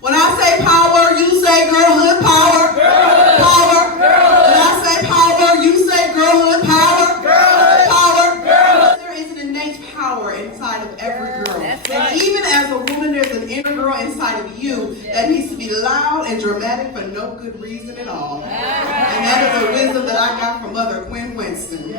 When I say power, you say girlhood power. Girlhood. Power. Girlhood. When I say power, you say girlhood power. Girlhood. Power. Girlhood. There is an innate power inside of every girl. And even as a woman, there's an inner girl inside of you that needs to be loud and dramatic for no good reason at all. And that is a wisdom that I got from Mother Gwen Winston.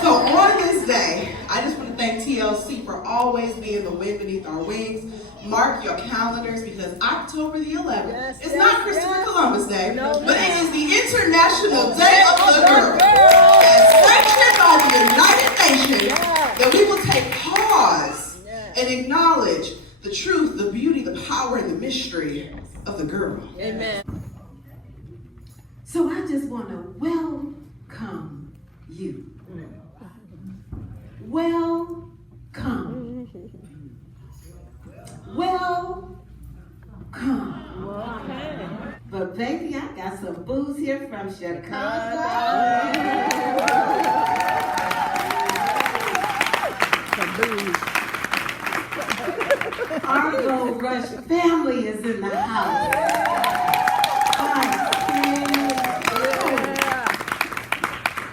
So on this day, I just want to thank TLC for always being the wind beneath our wings. Mark your calendars because October the 11th is not Christopher Columbus Day, but it is the International Day of the Girl. As sanctioned by the United Nations, that we will take pause and acknowledge the truth, the beauty, the power, and the mystery of the girl. Amen. So I just want to welcome you. Welcome. Welcome. But baby, I got some booze here from Chicago. Some booze. Our Gold Rush family is in the house.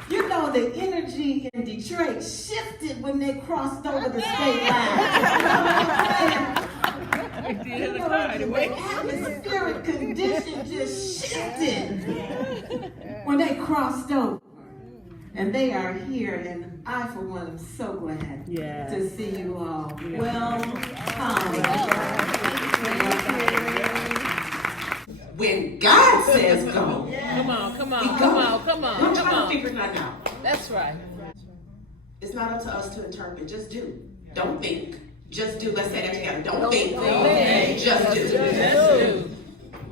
You know the energy in Detroit shifted when they crossed over the state line. The atmospheric condition just shifted when they crossed over. And they are here, and I, for one, am so glad to see you all. Welcome. When God says go, come on. Don't try to figure that out. That's right. It's not up to us to interpret. Just do. Don't think. Just do. Let's say that together. Don't think. Just do.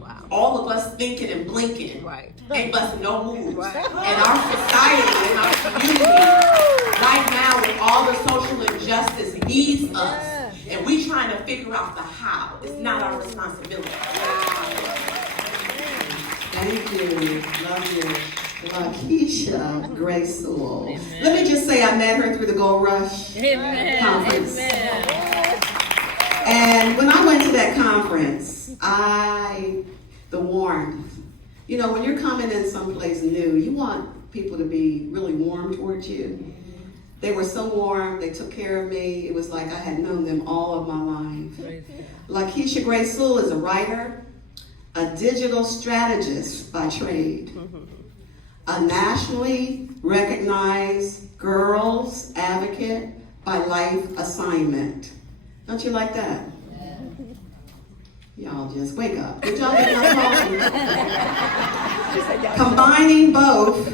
Wow. All of us thinking and blinking ain't busting no moves. Right. And our society and our community right now with all the social injustice needs us. And we trying to figure out the how. It's not our responsibility. Thank you. Love you. Lakeisha Gray Sewell. Let me just say I met her through the Gold Rush conference. And when I went to that conference, the warmth. You know, when you're coming in someplace new, you want people to be really warm towards you. They were so warm, they took care of me. It was like I had known them all of my life. Lakeisha Gray Sewell is a writer, a digital strategist by trade, a nationally recognized girls advocate by life assignment. Don't you like that? Y'all just wake up. Did y'all get my coffee? Combining both,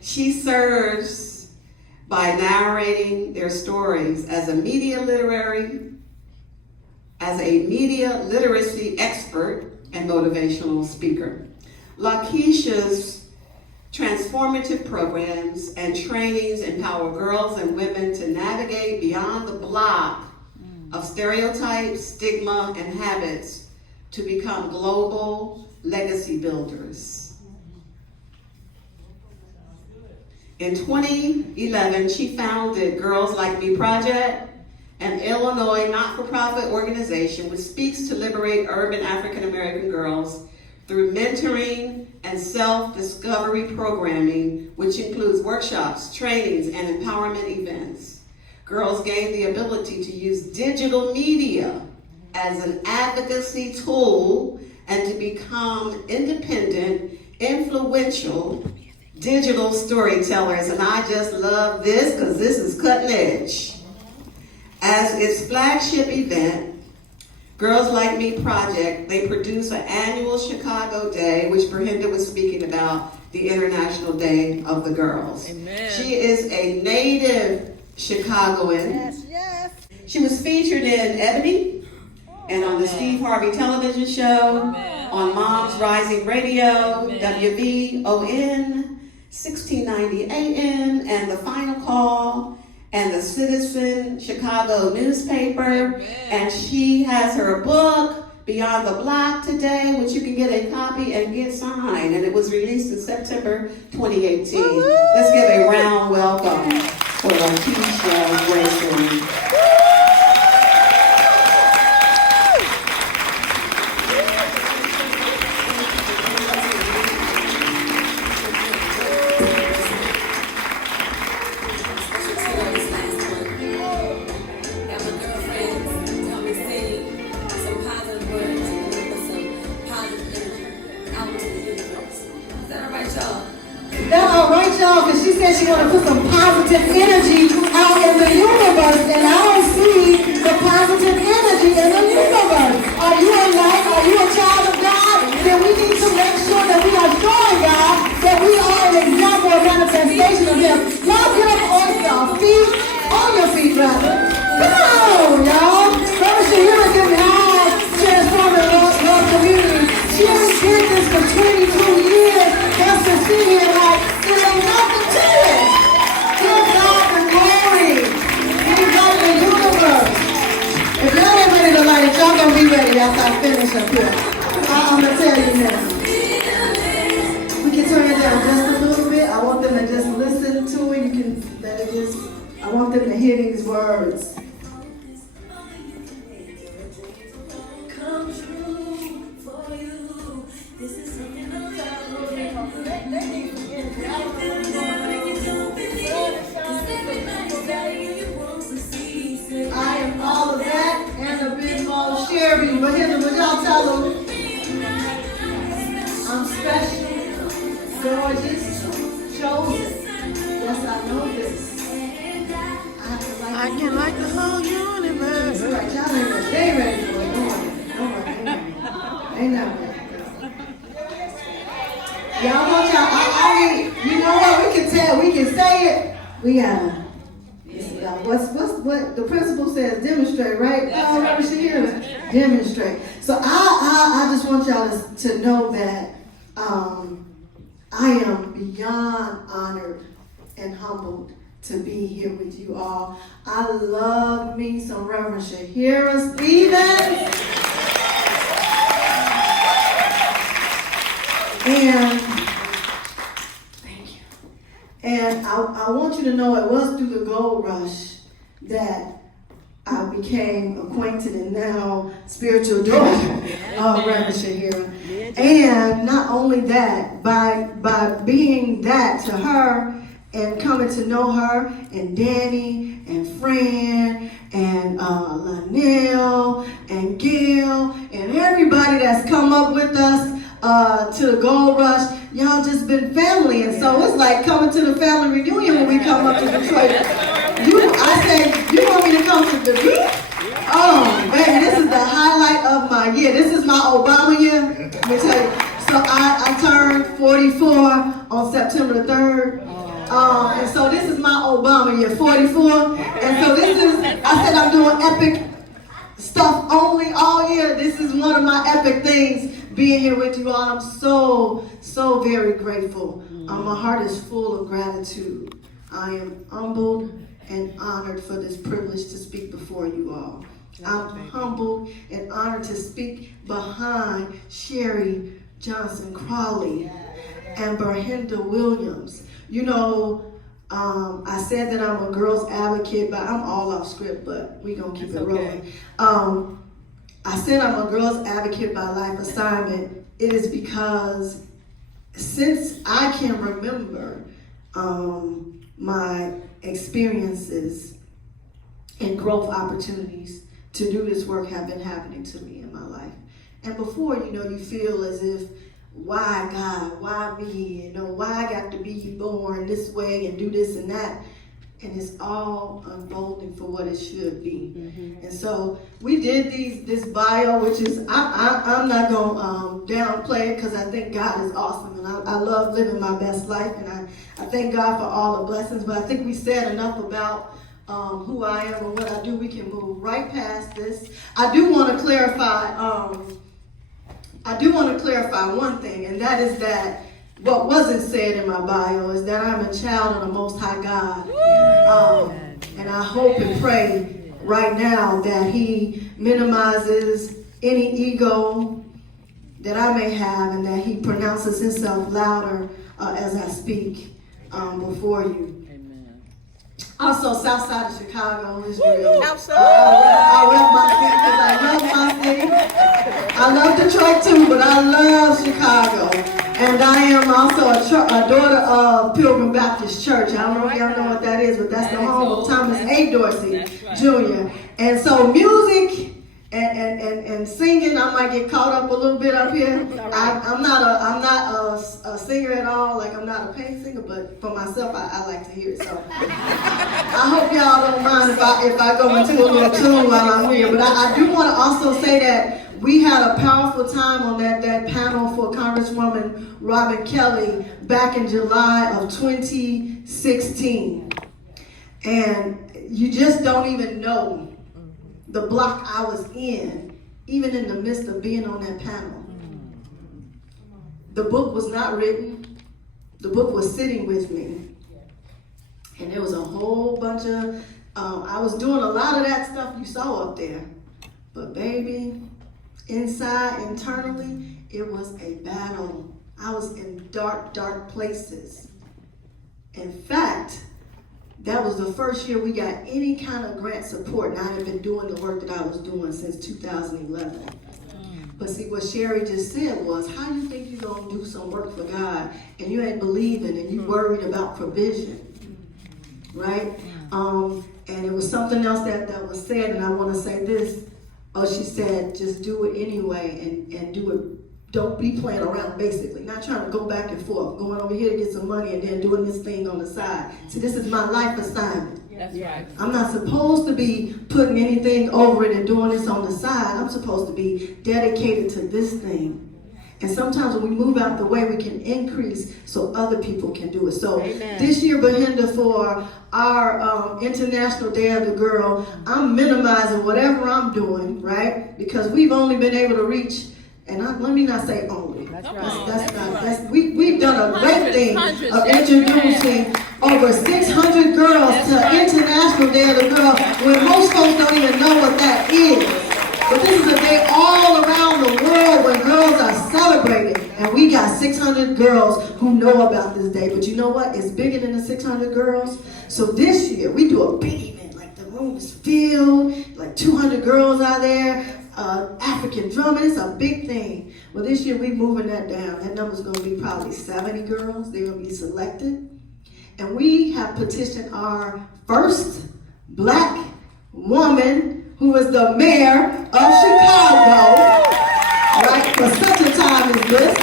she serves by narrating their stories as a media literacy expert and motivational speaker. Lakeisha's transformative programs and trainings empower girls and women to navigate beyond the block of stereotypes, stigma, and habits to become global legacy builders. In 2011, she founded Girls Like Me Project, an Illinois not-for-profit organization which seeks to liberate urban African American girls through mentoring and self-discovery programming, which includes workshops, trainings, and empowerment events. Girls gain the ability to use digital media as an advocacy tool and to become independent, influential digital storytellers. And I just love this because this is cutting edge. As its flagship event, Girls Like Me Project, they produce an annual Chicago Day, which Brenda was speaking about, the International Day of the Girls. Amen. She is a native Chicagoan. Yes. She was featured in Ebony and on the Steve Harvey television show, on Moms Rising Radio, WVON, 1690 AM, and The Final Call, and the Citizen Chicago newspaper. And she has her book, Beyond the Block, today, which you can get a copy and get signed. And it was released in September 2018. Let's give a round welcome for Lakeisha Gray Sewell. said she want to put some positive energy out in the universe, and I don't see the positive energy in the universe. Are you a light? Are you a child of God? Then we need to make sure that we are showing God that we are an example of manifestation of Him. Y'all get up on your feet, rather. Come on, y'all. Brother Shahira didn't have Transforming Love Community. She only did this for 22 years. That's to see here like, there ain't nothing to it. Give God the glory. Give God the universe. If y'all ain't ready to light it, y'all gonna be ready after I finish up here. I'm gonna tell you now. We can turn it down just a little bit. I want them to just listen to it. You can let it just, I want them to hear these words. I am all of that and a bit more Sherry. But here's what y'all tell them. I'm special, gorgeous, chosen. Yes, I know this. I can like the whole universe. That's right, y'all ain't ready for it. Ain't not ready. Y'all want y'all, you know what, we can tell, we can say it. We gotta, what the principal says, demonstrate, right? Right. Demonstrate. So I just want y'all to know that I am beyond honored and humbled to be here with you all. I love me some Reverend Shahira Stevens. And thank you. And I want you to know it was through the gold rush that I became acquainted and now spiritual daughter of Reverend Shahira. And not only that, by being that to her and coming to know her and Danny and Fran and Lanelle and Gail and everybody that's come up with us to the Gold Rush, y'all just been family, and so it's like coming to the family reunion when we come up to Detroit. I say, you want me to come to the beach? Oh, baby, this is the highlight of my year. This is my Obama year. Let me tell you. So I turned 44 on September the 3rd. And so this is my Obama year, 44. And so this is, I said I'm doing epic stuff only all year. This is one of my epic things, being here with you all. I'm so very grateful. My heart is full of gratitude. I am humbled and honored for this privilege to speak before you all. I'm humbled and honored to speak behind Sherry Johnson Crawley and Berhinda Williams. You know, I said that I'm a girl's advocate, but I'm all off script, but we're going to keep it rolling. I said I'm a girl's advocate by life assignment. It is because since I can remember, my experiences and growth opportunities to do this work have been happening to me in my life. And before, you feel as if, why God, why me, why I got to be born this way and do this and that. And it's all unfolding for what it should be. Mm-hmm. And so we did this bio, which is, I'm not going to downplay it because I think God is awesome. And I love living my best life. And I thank God for all the blessings. But I think we said enough about who I am and what I do. We can move right past this. I do want to clarify one thing, and that is that what wasn't said in my bio is that I'm a child of the Most High God. And I hope and pray right now that He minimizes any ego that I may have and that He pronounces Himself louder as I speak before you. Also, South Side of Chicago is real. I rep my city because I love my city. I love Detroit too, but I love Chicago. And I am also a daughter of Pilgrim Baptist Church. I don't know if y'all know what that is, but that's the home of Thomas A. Dorsey Jr. And so music and singing, I might get caught up a little bit up here. I'm not a singer at all. Like, I'm not a paid singer, but for myself, I like to hear it. So I hope y'all don't mind if I go into a little tune while I'm here. But I do want to also say that we had a powerful time on that panel for Congresswoman Robin Kelly back in July of 2016. And you just don't even know the block I was in, even in the midst of being on that panel. The book was not written. The book was sitting with me. And there was a whole bunch of, I was doing a lot of that stuff you saw up there. But baby, internally, it was a battle. I was in dark, dark places. In fact, that was the first year we got any kind of grant support, and I had been doing the work that I was doing since 2011. But see, what Sherry just said was, how you think you're going to do some work for God, and you ain't believing, and you worried about provision, right? And it was something else that was said, and I want to say this. Oh, she said, just do it anyway, and do it. Don't be playing around, basically. Not trying to go back and forth, going over here to get some money and then doing this thing on the side. See, this is my life assignment. That's right. I'm not supposed to be putting anything over it and doing this on the side. I'm supposed to be dedicated to this thing. And sometimes when we move out the way, we can increase so other people can do it. So this year, Behinda, for our International Day of the Girl, I'm minimizing whatever I'm doing, right? Because we've only been able to reach, and let me not say only. We've done a great thing of introducing over 600 girls to International Day of the Girl, when most folks don't even know what that is. But this is a day all around the world when girls are celebrated. And we got 600 girls who know about this day. But you know what? It's bigger than the 600 girls. So this year, we do a big event. Like, the room is filled, like 200 girls out there. African drumming, it's a big thing. Well, this year we're moving that down. That number's going to be probably 70 girls. They're going to be selected. And we have petitioned our first black woman, who is the mayor of Chicago, right? For such a time as this,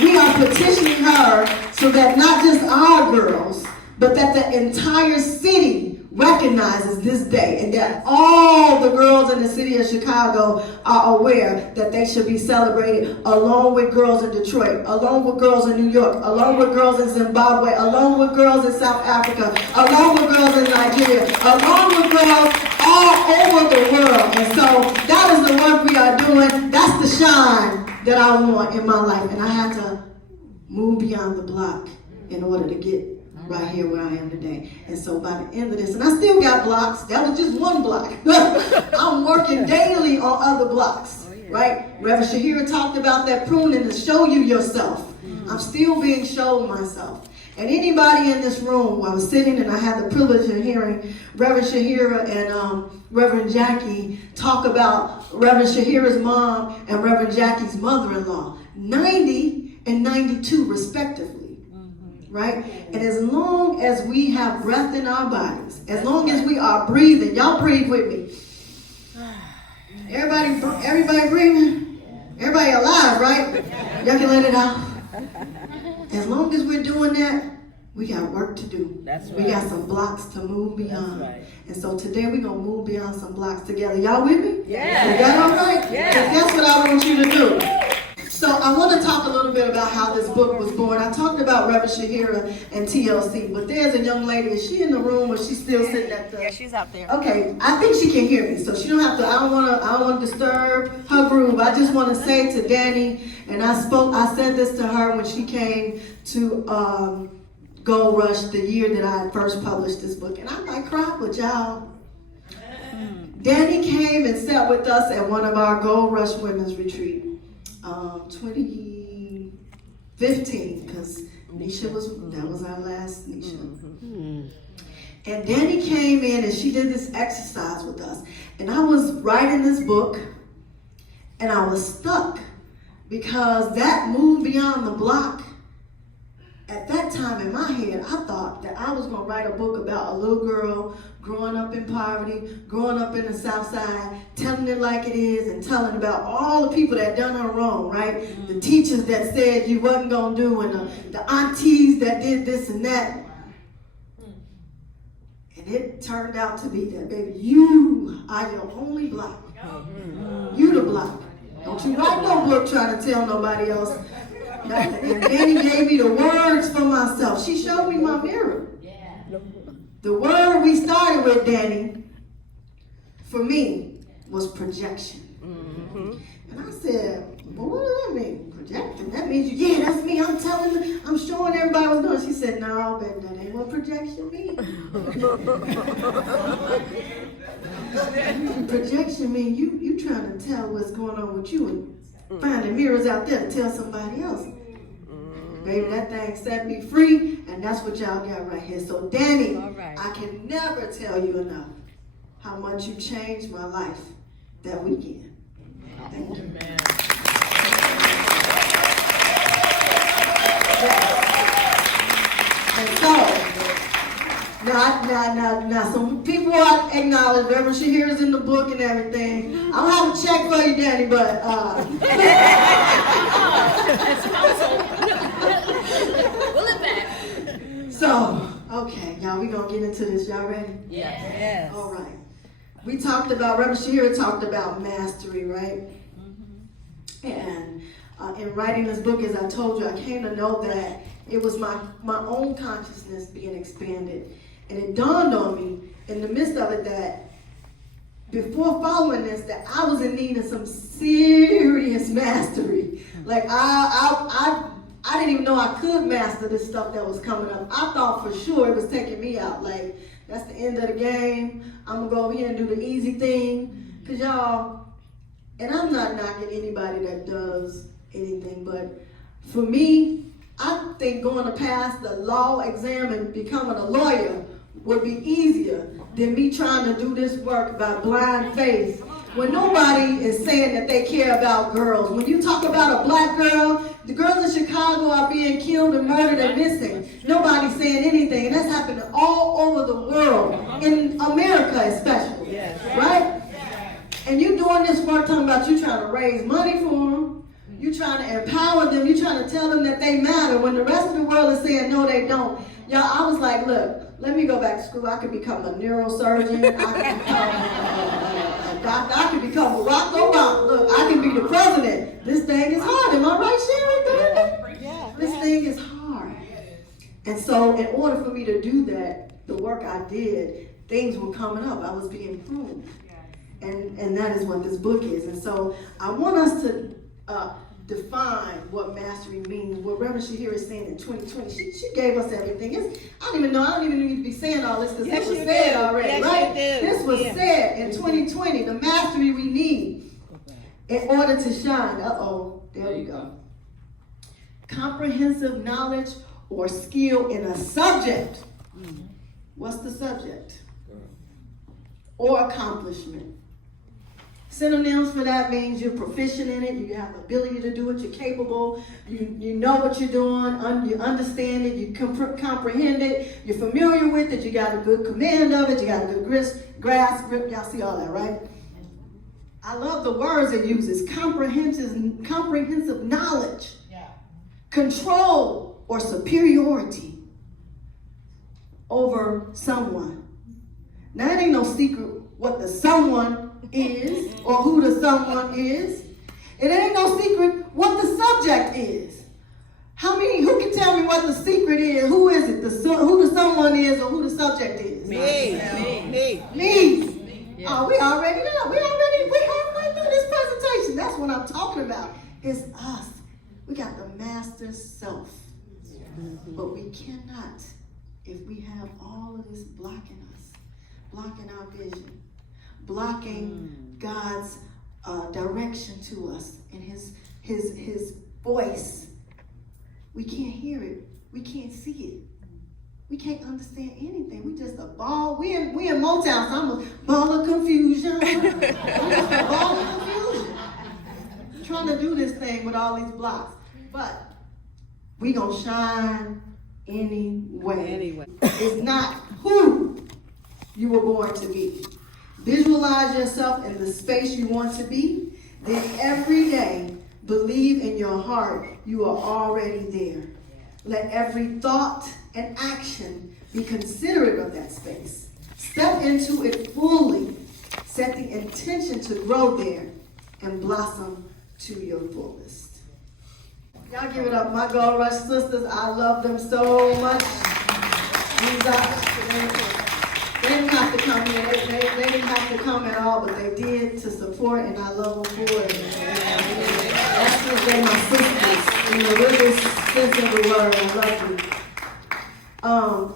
we are petitioning her so that not just our girls, but that the entire city recognizes this day, and that all the girls in the city of Chicago are aware that they should be celebrated, along with girls in Detroit, along with girls in New York, along with girls in Zimbabwe, along with girls in South Africa, along with girls in Nigeria, along with girls all over the world. And so that is the work we are doing. That's the shine that I want in my life, and I have to move beyond the block in order to get right here where I am today. And so by the end of this, and I still got blocks, that was just one block. I'm working daily on other blocks, right? Reverend Shahira talked about that pruning to show you yourself. I'm still being shown myself. And anybody in this room, I was sitting and I had the privilege of hearing Reverend Shahira and Reverend Jackie talk about Reverend Shahira's mom and Reverend Jackie's mother-in-law, 90 and 92 respectively. Right? And as long as we have breath in our bodies, as long as we are breathing, y'all breathe with me. Everybody breathing? Everybody alive, right? Y'all can let it out. As long as we're doing that, we got work to do. That's right. We got some blocks to move beyond. That's right. And so today we're going to move beyond some blocks together. Y'all with me? Yeah. Is that all right? Yeah. That's what I want you to do. So I want to talk a little bit about how this book was born. I talked about Reverend Shahira and TLC, but there's a young lady. Is she in the room or she's still sitting at the? Yeah, she's out there. Okay, I think she can hear me, so she don't have to. I don't want to disturb her groove. I just want to say to Danny, and I said this to her when she came to Gold Rush the year that I first published this book, and I might cry with y'all. Danny came and sat with us at one of our Gold Rush Women's Retreat. 2015, because Nisha that was our last Nisha. And Danny came in and she did this exercise with us. And I was writing this book and I was stuck because that move beyond the block, at that time in my head, I thought that I was going to write a book about a little girl growing up in poverty, growing up in the South Side, telling it like it is, and telling about all the people that done her wrong, right? The teachers that said you wasn't going to do, and the aunties that did this and that. And it turned out to be that, baby, you are your only block. You the block. Don't you write no book trying to tell nobody else. And Danny gave me the words for myself. She showed me my mirror. The word we started with, Danny, for me, was projection. And I said, well, what does that mean? Projecting? That means, yeah, that's me. I'm showing everybody what's doing. She said, no, baby, that ain't what projection means. Projection means you trying to tell what's going on with you and finding mirrors out there to tell somebody else. Baby, that thing set me free, and that's what y'all got right here. So, Danny, I can never tell you enough how much you changed my life that weekend. Thank you. And so, now, some people I acknowledge, Reverend Shahir is in the book and everything. I don't have a check for you, Danny, but Pull it back. So, okay, y'all, we gonna get into this. Y'all ready? Yes. All right. We talked about, Reverend Shahir talked about mastery, right? And in writing this book, as I told you, I came to know that it was my own consciousness being expanded. And it dawned on me in the midst of it that before following this, that I was in need of some serious mastery. Like I didn't even know I could master this stuff that was coming up. I thought for sure it was taking me out. Like, that's the end of the game. I'm gonna go over here and do the easy thing. Cause y'all, and I'm not knocking anybody that does anything, but for me, I think going to pass the law exam and becoming a lawyer would be easier than me trying to do this work by blind faith. When nobody is saying that they care about girls. When you talk about a black girl, the girls in Chicago are being killed and murdered and missing. Nobody's saying anything. And that's happening all over the world, in America especially, right? And you doing this work talking about you trying to raise money for them. You trying to empower them. You trying to tell them that they matter when the rest of the world is saying no, they don't. Y'all, I was like, look, let me go back to school. I could become a neurosurgeon. I could become a doctor. I could become Barack Obama. Look, I can be the president. This thing is hard. Am I right, Sharon? Yeah. This thing is hard. And so in order for me to do that, the work I did, things were coming up. I was being pruned. And that is what this book is. And so I want us to define what mastery means. What Reverend Shahir is saying in 2020, she gave us everything. I don't even need to be saying all this because it was said already, right? This was said in 2020, the mastery we need in order to shine. There we go. Comprehensive knowledge or skill in a subject. What's the subject? Or accomplishment. Synonyms for that means you're proficient in it, you have the ability to do it, you're capable, you know what you're doing, you understand it, you comprehend it, you're familiar with it, you got a good command of it, you got a good grasp, grip, y'all see all that, right? I love the words it uses, comprehensive knowledge, control or superiority over someone. Now it ain't no secret what the someone is or who the someone is. It ain't no secret what the subject is. Who can tell me what the secret is? Who is it? Who the someone is or who the subject is? Me. Yeah. Oh, we already know. We halfway through this presentation. That's what I'm talking about. It's us. We got the master self. But we cannot, if we have all of this blocking us, blocking our vision, blocking God's direction to us and his voice. We can't hear it. We can't see it. We can't understand anything. We just a ball. We in Motown, so I'm a ball of confusion. I'm just a ball of confusion. Trying to do this thing with all these blocks. But we gonna shine anyway. It's not who you were born to be. Visualize yourself in the space you want to be. Then every day, believe in your heart you are already there. Let every thought and action be considerate of that space. Step into it fully. Set the intention to grow there and blossom to your fullest. Y'all give it up, my Gold Rush sisters. I love them so much. They didn't have to come here. They didn't have to come at all, but they did to support, and I love them for it. That's because they're my sisters in the real sense of the word. I love you.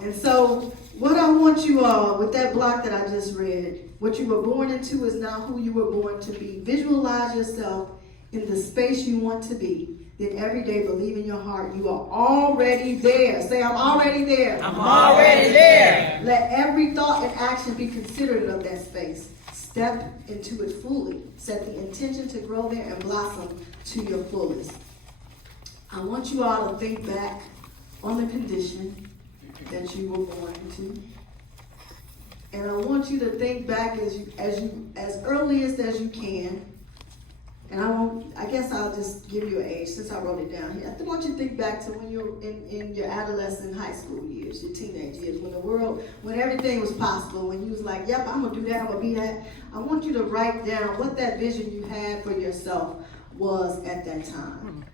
And so, what I want you all, with that block that I just read, what you were born into is not who you were born to be. Visualize yourself in the space you want to be. Then every day believe in your heart you are already there. Say, I'm already there. I'm already there. Let every thought and action be considerate of that space. Step into it fully. Set the intention to grow there and blossom to your fullest. I want you all to think back on the condition that you were born into. And I want you to think back as earliest as you can. And I guess I'll just give you an age since I wrote it down here. I want you to think back to when you were in your adolescent high school years, your teenage years, when everything was possible, when you was like, yep, I'm gonna do that, I'm gonna be that. I want you to write down what that vision you had for yourself was at that time.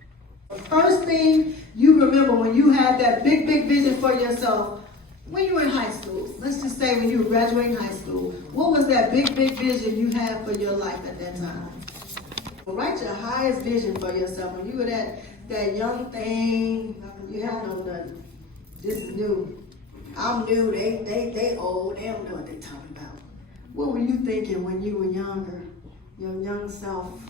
The first thing you remember when you had that big, big vision for yourself, when you were in high school, let's just say when you were graduating high school, what was that big, big vision you had for your life at that time? Well, write your highest vision for yourself. When you were that young thing, you have no nothing. This is new. I'm new. They old. They don't know what they're talking about. What were you thinking when you were younger? Your young self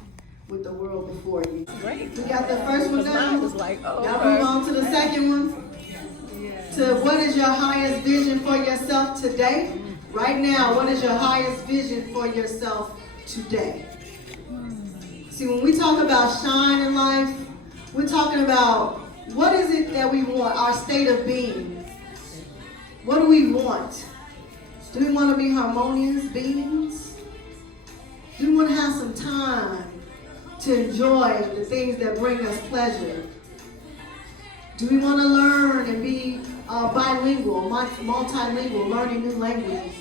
with the world before you. Great. We got the first one Mine now. was like, oh, Y'all move on to the second one. To what is your highest vision for yourself today? Right now, what is your highest vision for yourself today? See, when we talk about shine in life, we're talking about what is it that we want, our state of being. What do we want? Do we want to be harmonious beings? Do we want to have some time to enjoy the things that bring us pleasure? Do we want to learn and be bilingual, multilingual, learning new languages?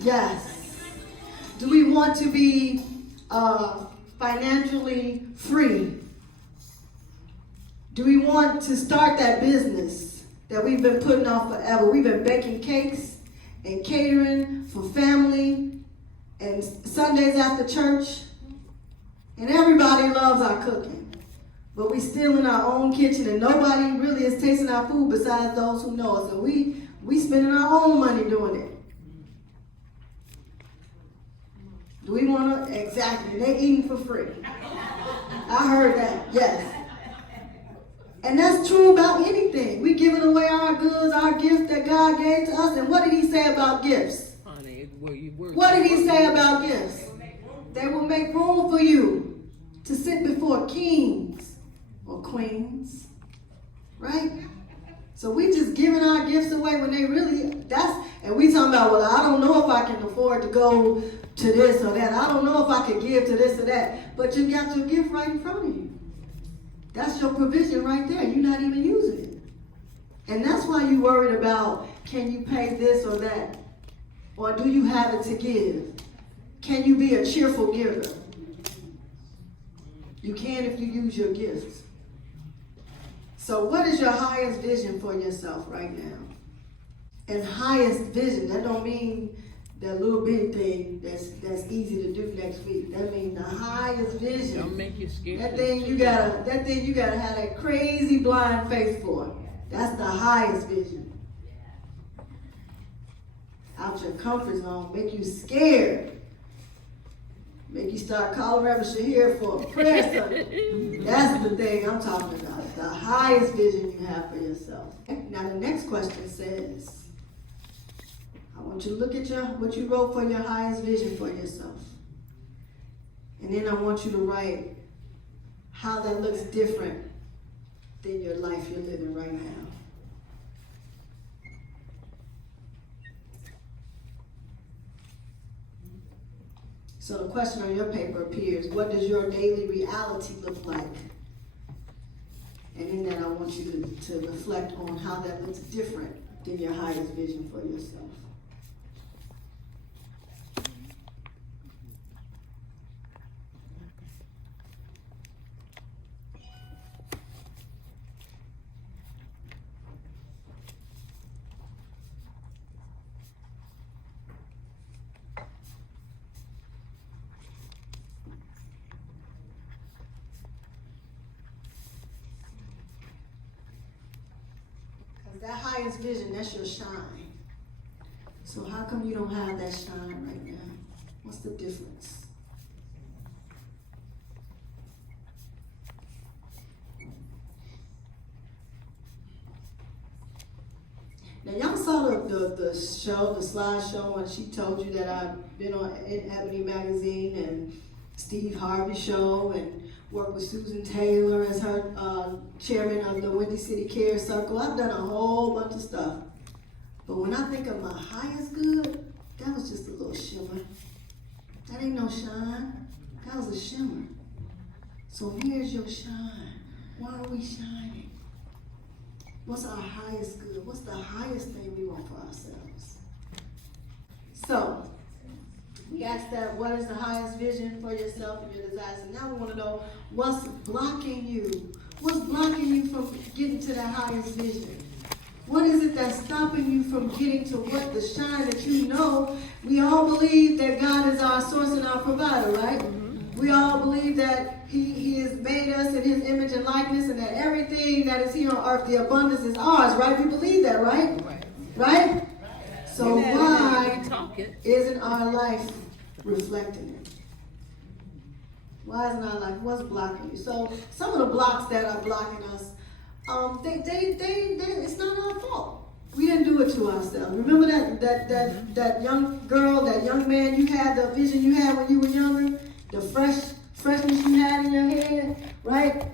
Yes. Do we want to be financially free? Do we want to start that business that we've been putting off forever? We've been baking cakes and catering for family and Sundays after church, and everybody loves our cooking. But we still in our own kitchen and nobody really is tasting our food besides those who know us. And we spending our own money doing it. Do we want to? Exactly. They eating for free. I heard that. Yes. And that's true about anything. We giving away our goods, our gifts that God gave to us. And what did he say about gifts? honey, where you work. What did he say about gifts? They will make room for you to sit before kings or queens. Right? So we just giving our gifts away when they really, and we talking about, well, I don't know if I can afford to go to this or that. I don't know if I can give to this or that. But you got your gift right in front of you. That's your provision right there. You're not even using it. And that's why you worried about, can you pay this or that? Or do you have it to give? Can you be a cheerful giver? You can if you use your gifts. So what is your highest vision for yourself right now? And highest vision, that don't mean that little bitty thing that's easy to do next week. That means the highest vision. Don't make you scared. That thing you gotta have that crazy blind faith for. That's the highest vision. Out your comfort zone, make you scared. Make you start calling Reverend Shahir for a prayer Sunday. That's the thing I'm talking about. The highest vision you have for yourself. Now the next question says, I want you to look at what you wrote for your highest vision for yourself. And then I want you to write how that looks different than your life you're living right now. So the question on your paper appears, what does your daily reality look like? And in that, I want you to reflect on how that looks different than your highest vision for yourself. That highest vision, that's your shine. So how come you don't have that shine right now? What's the difference? Now y'all saw the show, the slideshow, when she told you that I've been on Ebony Magazine and Steve Harvey show and worked with Susan Taylor as her chairman of the Windy City Care Circle. I've done a whole bunch of stuff. But when I think of my highest good, that was just a little shimmer. That ain't no shine. That was a shimmer. So where's your shine? Why are we shining? What's our highest good? What's the highest thing we want for ourselves? So, we asked that, what is the highest vision for yourself and your desires? And now we want to know, what's blocking you? What's blocking you from getting to that highest vision? What is it that's stopping you from getting to what the shine that you know? We all believe that God is our source and our provider, right? We all believe that He has made us in His image and likeness, and that everything that is here on earth, the abundance is ours, right? We believe that, right? Right? So why isn't our life reflecting it? Why isn't our life? What's blocking you? So some of the blocks that are blocking us, it's not our fault. We didn't do it to ourselves. Remember that young girl, that young man you had, the vision you had when you were younger, the freshness you had in your head, right?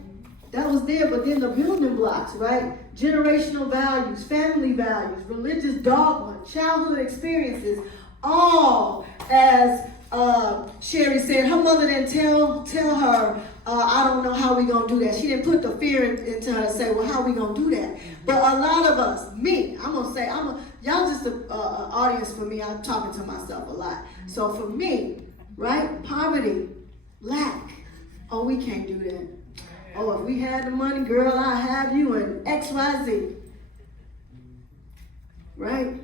That was there, but then the building blocks, right? Generational values, family values, religious dogma, childhood experiences, all as Sherry said, her mother didn't tell her, I don't know how we gonna do that. She didn't put the fear into her and say, well, how we gonna do that? But a lot of us, me, I'm gonna say, y'all just an audience for me. I'm talking to myself a lot. So for me, right, poverty, lack, oh, we can't do that. Oh, if we had the money, girl, I'll have you in XYZ. Right?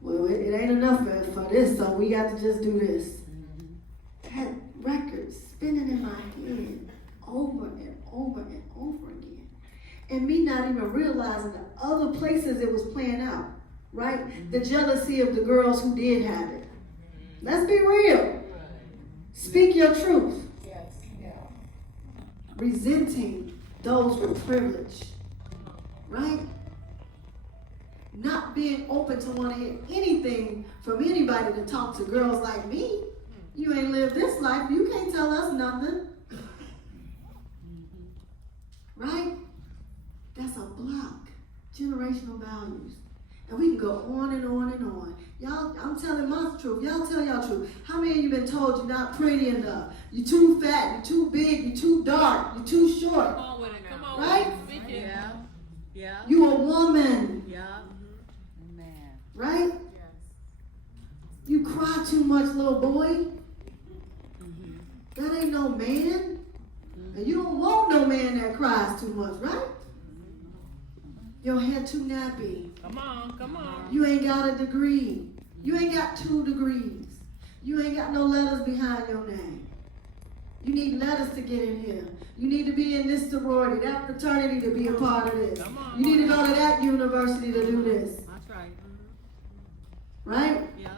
Well, it ain't enough for this, so we got to just do this. That record spinning in my head over and over and over again. And me not even realizing the other places it was playing out. Right? The jealousy of the girls who did have it. Let's be real. Speak your truth. Resenting those with privilege. Right? Not being open to want to hear anything from anybody to talk to girls like me. You ain't lived this life. You can't tell us nothing. Right? That's a block. Generational values. And we can go on and on and on. Y'all, I'm telling my truth. Y'all tell y'all truth. How many of you been told you're not pretty enough? You're too fat, you're too big, you're too dark, you're too short. Come on with it. Come on. Right? Yeah. Yeah. You a woman. Yeah. Man. Right? You cry too much, little boy. That ain't no man. And you don't want no man that cries too much, right? Your hair too nappy. Come on. Come on. You ain't got a degree. You ain't got 2 degrees. You ain't got no letters behind your name. You need letters to get in here. You need to be in this sorority, that fraternity to be a part of this. You need to go to that university to do this. That's right. Right? Yeah.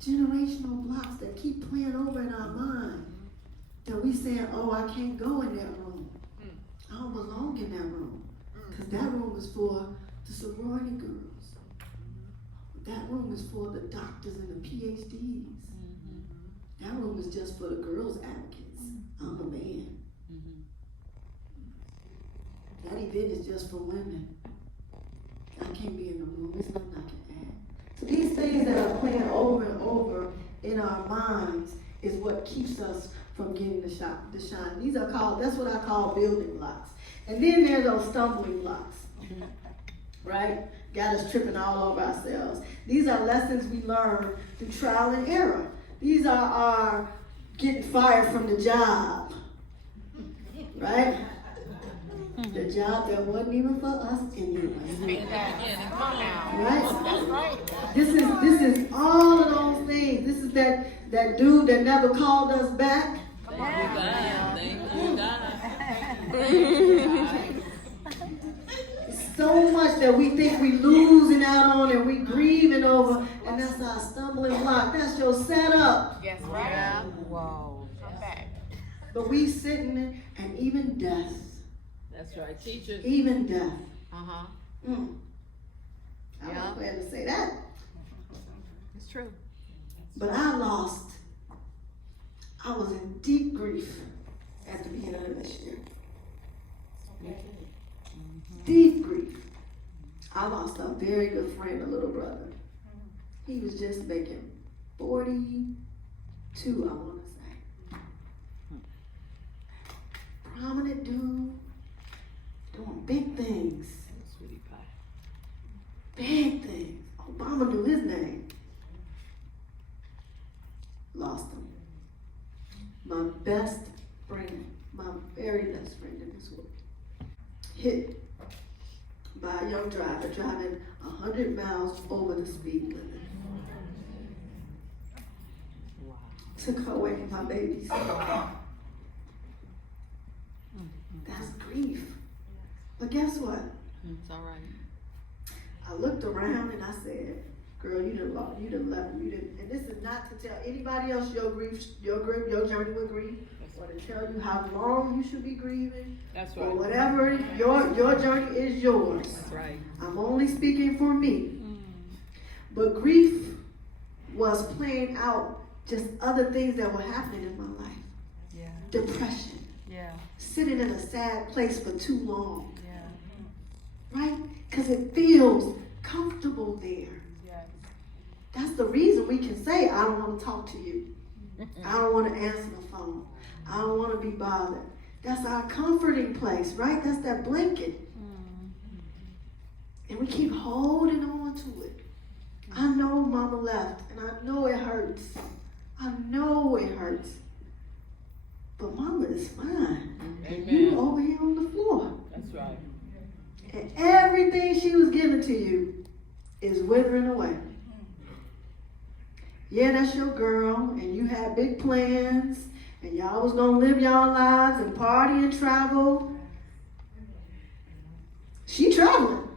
Generational blocks that keep playing over in our mind. That we saying, oh, I can't go in that room. I don't belong in that room. Because that room is for the sorority girls. That room is for the doctors and the PhDs. That room is just for the girls advocates. I'm a man. That event is just for women. I can't be in the room. There's nothing I can add. So these things that are playing over and over in our minds, is what keeps us from getting the shine. These are called, that's what I call building blocks. And then there's those stumbling blocks, right? Got us tripping all over ourselves. These are lessons we learn through trial and error. These are our getting fired from the job, right? The job that wasn't even for us anyway. Right? This is all of those things. This is that dude that never called us back. So much that we think we losing out on and we grieving over, and that's our stumbling block. That's your setup. Yes, right. Yeah. Whoa. Come back. But we sitting there, and even death. That's right, teachers. Even death. Uh-huh. I don't plan to say that. It's true. But I was in deep grief at the beginning of this year. Deep grief. I lost a very good friend, a little brother. He was just making 42, I want to say. Prominent dude, doing big things. Big things. Obama knew his name. Lost him. My best friend, my very best friend in this world, hit by a young driver driving 100 miles over the speed limit. Took her away from my babies. That's grief. But guess what? It's all right. I looked around and I said, girl, you done left me, and this is not to tell anybody else your journey with grief, or to tell you how long you should be grieving. That's right. Or whatever, your journey is yours. That's right. I'm only speaking for me. But grief was playing out just other things that were happening in my life. Yeah. Depression. Yeah. Sitting in a sad place for too long. Yeah. Right? Because it feels comfortable there. Yes. That's the reason we can say, I don't want to talk to you. I don't want to answer the phone. I don't want to be bothered. That's our comforting place, right? That's that blanket. And we keep holding on to it. I know mama left, and I know it hurts. I know it hurts. But mama is fine. And you over here on the floor. That's right. And everything she was giving to you is withering away. Yeah, that's your girl, and you had big plans, and y'all was gonna live y'all lives and party and travel. She traveling.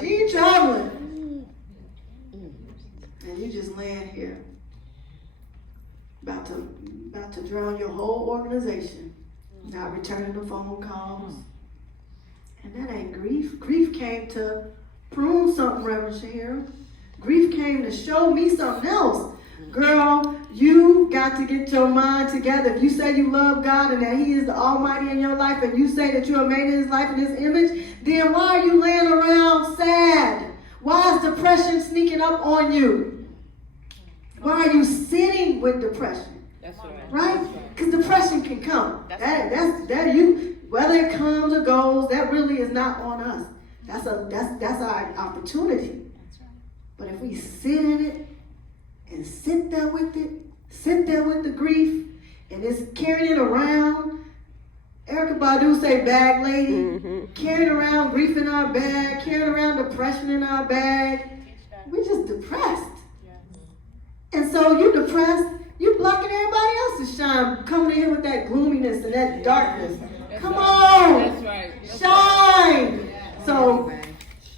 She traveling. And you just laying here, about to drown your whole organization, not returning the phone calls. And that ain't grief. Grief came to prune something, Reverend Shahira. Grief came to show me something else. Girl, you got to get your mind together. If you say you love God and that He is the Almighty in your life, and you say that you are made in His life in His image, then why are you laying around sad? Why is depression sneaking up on you? Why are you sitting with depression? That's right. Right? Because depression can come. That you, whether it comes or goes, that really is not on us. That's our opportunity. But if we sit in it and sit there with it, sit there with the grief, and it's carrying it around. Erykah Badu say bag lady, carrying around grief in our bag, carrying around depression in our bag. We're just depressed. And so you depressed, you blocking everybody else's shine, coming in here with that gloominess and that darkness. Come on, That's right. shine. So,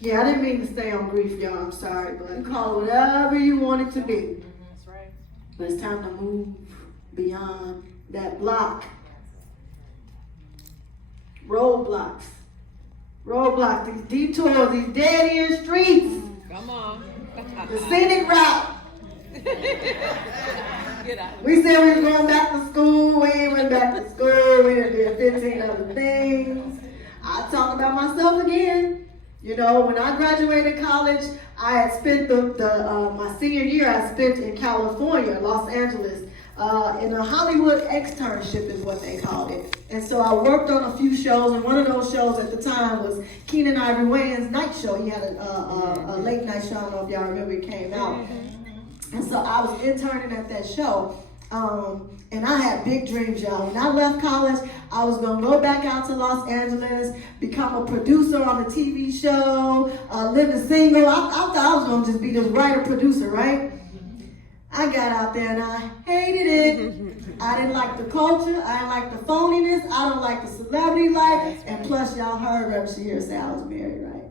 yeah, I didn't mean to stay on grief, y'all. I'm sorry, but you call it whatever you want it to be. That's right. But it's time to move beyond that block. Roadblocks, these detours, these dead end streets, Come on. the scenic route. Get out. We said we was going back to school. We ain't went back to school. We done did 15 other things. I talk about myself again. You know, when I graduated college, I had spent my senior year I spent in California, Los Angeles, in a Hollywood externship is what they called it. And so I worked on a few shows, and one of those shows at the time was Keenen Ivory Wayans' night show. He had a late night show. I don't know if y'all remember, it came out. And so I was interning at that show. And I had big dreams, y'all. When I left college, I was going to go back out to Los Angeles, become a producer on a TV show, living single. I thought I was going to just be this writer-producer, right? I got out there and I hated it. I didn't like the culture. I didn't like the phoniness. I don't like the celebrity life. And plus, y'all heard Reverend Shahir say I was married, right?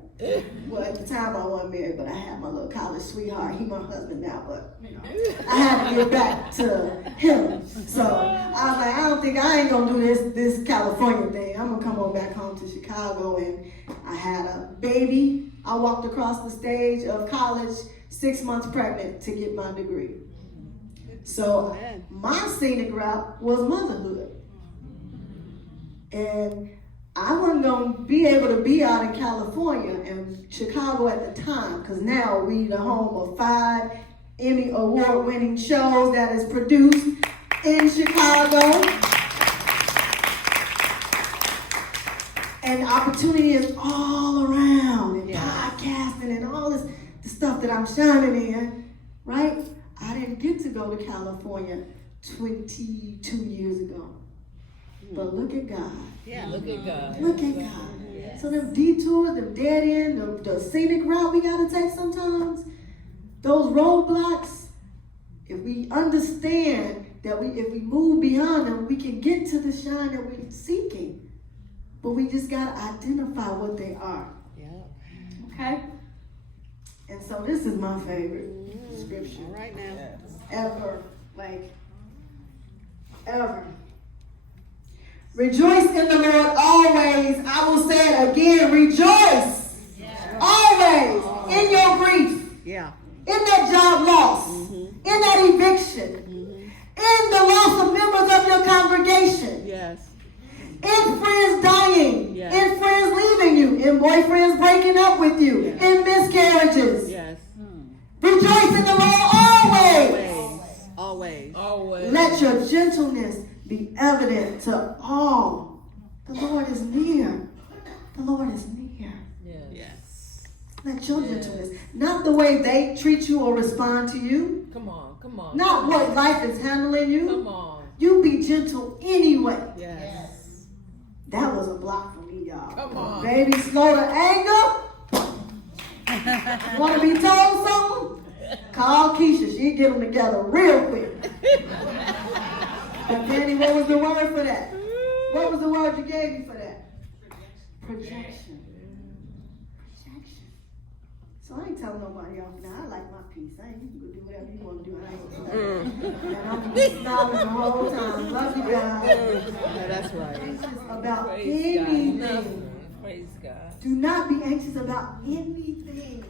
Well, at the time I wasn't married, but I had my little college sweetheart. He my husband now, but you know, I had to get back to him. So I was like, I ain't gonna do this California thing. I'm gonna come on back home to Chicago. And I had a baby. I walked across the stage of college 6 months pregnant to get my degree. So my scenic route was motherhood. And I wasn't going to be able to be out in California and Chicago at the time, because now we the home of 5 Emmy award-winning shows that is produced in Chicago. And opportunity is all around, and podcasting and all this the stuff that I'm shining in, right? I didn't get to go to California 22 years ago. But look at God. Yeah, look at God. Look at God. Yes. So them detours, them dead end, the scenic route we got to take sometimes, those roadblocks, if we understand that if we move beyond them, we can get to the shine that we're seeking. But we just got to identify what they are. Yeah. Okay? And so this is my favorite scripture. Right now. Ever. Ever. Rejoice in the Lord always. I will say it again. Rejoice. Always. In your grief. Yeah. In that job loss. In that eviction. In the loss of members of your congregation. Yes. In friends dying. Yes. In friends leaving you. In boyfriends breaking up with you. Yes. In miscarriages. Yes. Rejoice in the Lord always. Always. Always. Let your gentleness be evident to all. The Lord is near. The Lord is near. Yes. Let your gentleness, not the way they treat you or respond to you. Come on, come on. Not what life is handling you. Come on. You be gentle anyway. Yes. That was a block for me, y'all. Come on. Baby, slow to anger. Want to be told something? Call Keisha. She'll get them together real quick. But Danny, what was the word for that? What was the word you gave me for that? Projection. Projection. So I ain't telling nobody else now. I like my peace. You can do whatever you want to do. I ain't gonna and I'm just smiling the whole time. Love you guys. Yeah, that's right. Anxious about Praise anything. God. Praise God. Do not be anxious about anything,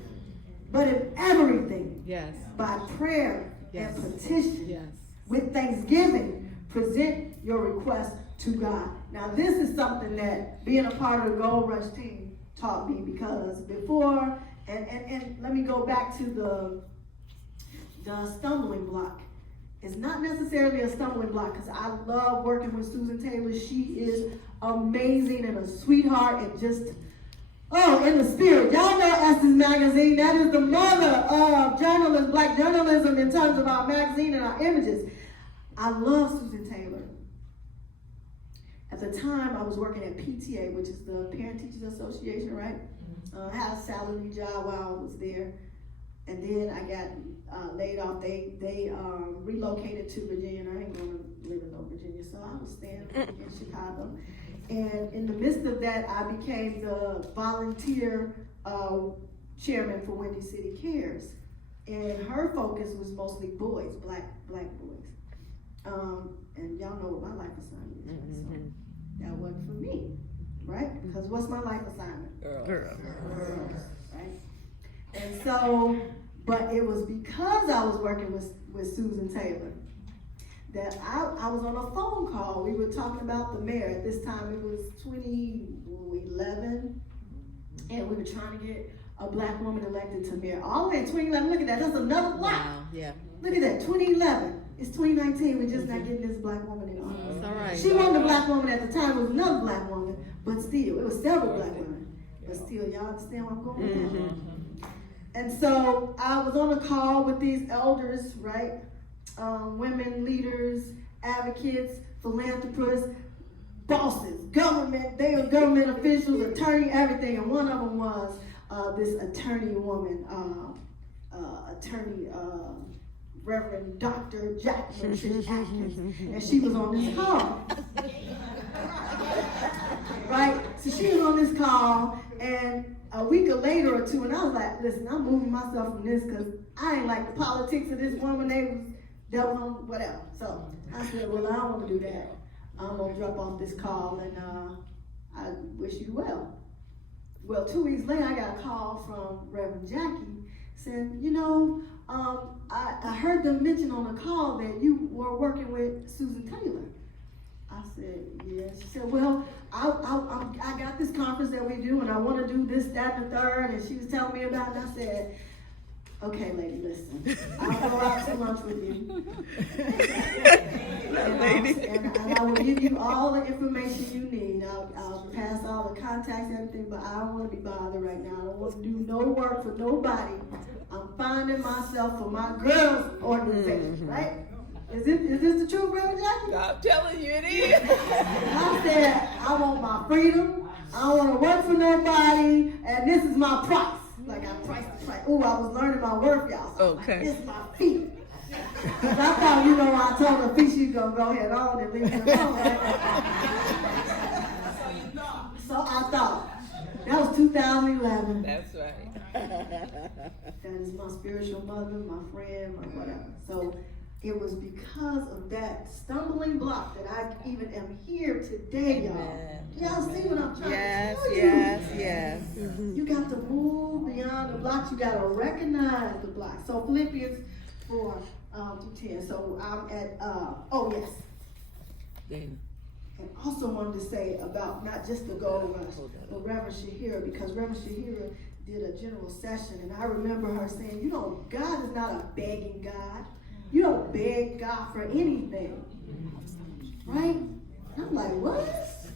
but in everything. Yes. By prayer Yes. and petition. Yes. With thanksgiving, present your request to God. Now, this is something that being a part of the Gold Rush team taught me, because before, and let me go back to the stumbling block. It's not necessarily a stumbling block, because I love working with Susan Taylor. She is amazing and a sweetheart and just, in the spirit. Y'all know Essence Magazine. That is the mother of journalism, black journalism, in terms of our magazine and our images. I love Susan Taylor. At the time, I was working at PTA, which is the Parent Teachers Association, right? I had a salary job while I was there. And then I got laid off. They relocated to Virginia, and I ain't going to live in no Virginia, so I was staying in Chicago. And in the midst of that, I became the volunteer chairman for Windy City Cares. And her focus was mostly boys, black boys. And y'all know what my life assignment is. So that wasn't for me, right? Because what's my life assignment? Girls, right? And so, but it was because I was working with Susan Taylor that I was on a phone call. We were talking about the mayor. At this time, it was 2011. and we were trying to get a black woman elected to mayor. All the way in 2011, look at that, that's another block. Wow, yeah. Look at that, 2011. It's 2019, we're just not getting this black woman in office. It's all right. She wasn't a black woman at the time, it was another black woman, but still, it was several black women. But still, y'all understand where I'm going with that? And so I was on a call with these elders, right? Women leaders, advocates, philanthropists, bosses, government, they were government officials, attorney, everything. And one of them was this attorney woman, Reverend Dr. Jacqueline Trish Atkins, and she was on this call. Right? So she was on this call, and a week later or two, and I was like, listen, I'm moving myself from this because I ain't like the politics of this woman. That was on whatever. So I said, well, I don't want to do that. I'm going to drop off this call, and I wish you well. Well, 2 weeks later, I got a call from Reverend Jackie saying, you know, I heard them mention on the call that you were working with Susan Taylor. I said, yes. She said, well, I got this conference that we do, and I want to do this, that, and the third. And she was telling me about it, and I said, okay, lady, listen. I'll go out to lunch with you. and I will give you all the information you need. I'll pass all the contacts and everything, but I don't want to be bothered right now. I don't want to do no work for nobody. I'm finding myself for my girls' organization, right? Is this the truth, Reverend Jackie? I'm telling you it is. I said, I want my freedom. I don't want to work for nobody, and this is my price. Like I priced the price. Ooh, I was learning my work, y'all. So Okay. This is my fee. Because I thought, you know, I told her fee, she's going to go ahead on and leave it alone. So I thought. That was 2011. That's right. That is my spiritual mother, my friend, my whatever. So it was because of that stumbling block that I even am here today, y'all. Amen. Y'all see what I'm trying Yes, to tell you? yes. You got to move beyond the blocks. You got to recognize the blocks. So Philippians 4 through 10. So I'm at, yes. Then And also wanted to say about not just the gold rush, but Reverend Shahira, because Reverend Shahira did a general session, and I remember her saying, you know, God is not a begging God. You don't beg God for anything. Right? I'm like, what?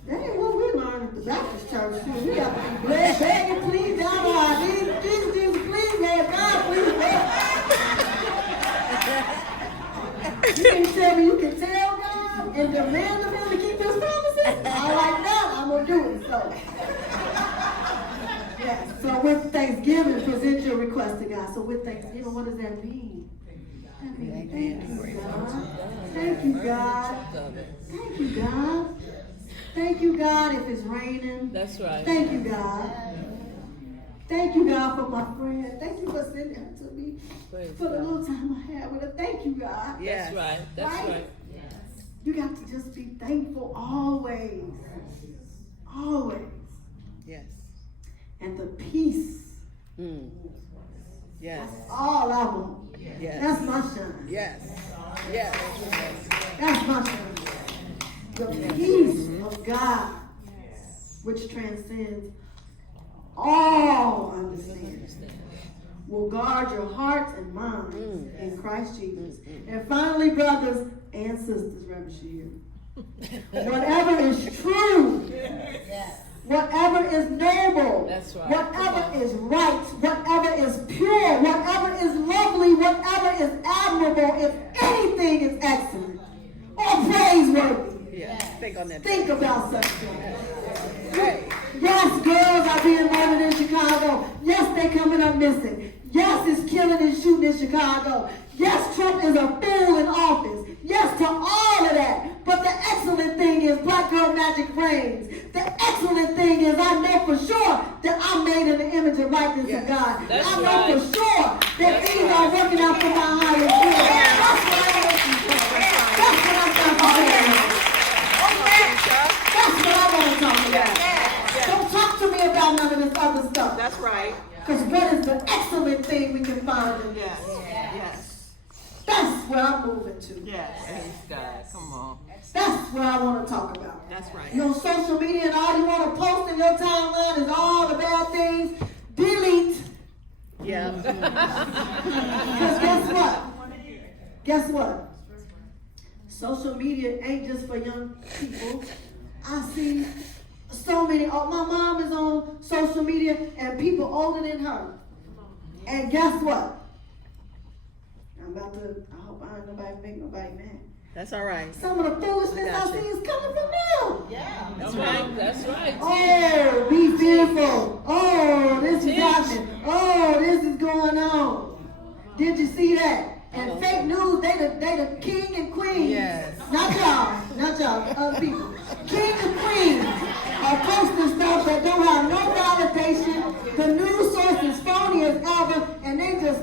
That ain't what we learned at the Baptist church. We got to be blessed, begging, please, God, Jesus, please, Lord God, please, Lord. You can't tell me you can tell God and demand of him to keep his promises? I like that. I'm going to do it. So, yeah. So with Thanksgiving, present your request to God. So with Thanksgiving, what does that mean? That means thank you, God. Thank you, God. Thank you, God. Thank you, God, if it's raining. That's right. Thank you, God. Thank you, God, for my friend. Thank you for sending her to me Praise for the God. little time I had with her. Thank you, God. Yes. That's right. That's Right? right. You got to just be thankful always. Always. Yes. And the peace. Yes. That's all I want. Yes. That's my shine. Yes. Yes. That's my shine. The peace of God, which transcends all understanding, will guard your hearts and minds in Christ Jesus. And finally, brothers and sisters, Reverend Shahira, whatever is true, whatever is noble, That's right. whatever is right, whatever is pure, whatever is lovely, whatever is admirable, if anything is excellent or praiseworthy, Yes. Think on that. think about such things. Yes, girls are being murdered in Chicago. Yes, they coming up missing. Yes, it's killing and shooting in Chicago. Yes, Trump is a fool in office. Yes to all of that. But the excellent thing is Black Girl Magic reigns. The excellent thing is I know for sure that I'm made in the image and likeness of God. That's I know right. for sure that That's things right. are working out for my highest good. That's what I'm looking for. That's what I'm talking about. That's what I want to talk about. Don't talk to me about none of this other stuff. That's right. Because what is the excellent thing we can find in this? Yes. That's where I'm moving to. Yes. Praise God. Come on. That's what I want to talk about. That's right. You on social media and all you want to post and and your timeline is all the bad things, delete. Yeah. Because guess what? Guess what? Social media ain't just for young people. I see so many. Oh, my mom is on social media and people older than her. And guess what? I hope I ain't nobody make nobody mad. That's all right. Some of the foolishness I got see you. is coming from them. Yeah. That's right. That's right. Oh, be fearful. Oh, this is Teach. happening. Oh, this is going on. Did you see that? And Uh-oh. fake news, they the king and queen. Yes. Not y'all, other people. King and queen are posting stuff that don't have no validation. The news source is phony as ever, and they just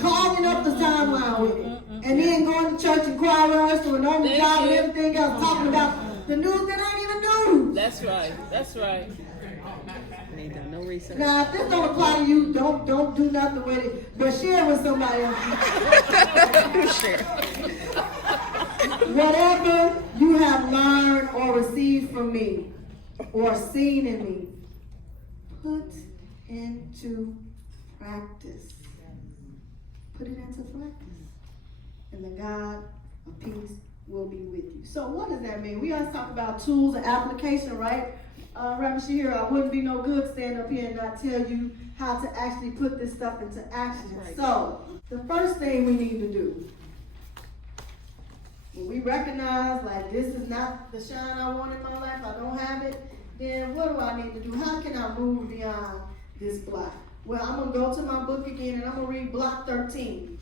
clogging up the timeline with it. And then going to church and choir rehearsal and on the Thank job and you. everything else, talking about the news that ain't even news. That's right. That's right. Ain't done no research. Now, if this don't apply to you, don't do nothing with it, but share with somebody else. Whatever you have learned or received from me or seen in me, put into practice. Put it into practice. And the God of peace will be with you. So what does that mean? We always talk about tools and application, right? Reverend Shahir, I wouldn't be no good stand up here and not tell you how to actually put this stuff into action. So the first thing we need to do, when we recognize like this is not the shine I want in my life, I don't have it, then what do I need to do? How can I move beyond this block? Well, I'm going to go to my book again and I'm going to read block 13.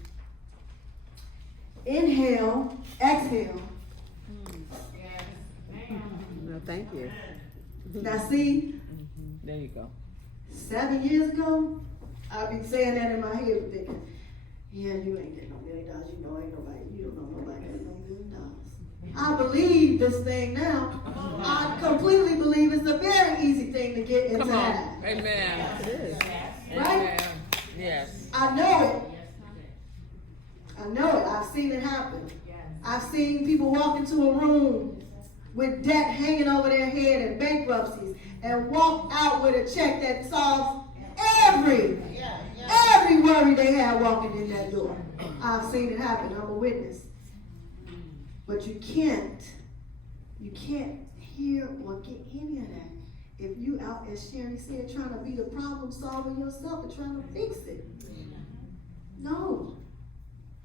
Inhale, exhale. No, thank you. Now see, There you go. 7 years ago, I've been saying that in my head thinking, yeah, you ain't getting no $1 million. You know ain't nobody, you don't know nobody getting no $1 million. I believe this thing now. I completely believe it's a very easy thing to get into Come on. have. Amen. It is. Right? Amen. Yes. I know it. I know it. I've seen it happen. I've seen people walk into a room with debt hanging over their head and bankruptcies and walk out with a check that solves every worry they had walking in that door. I've seen it happen. I'm a witness. But you can't hear or get any of that if you out, as Sherry said, trying to be the problem solver yourself and trying to fix it. No.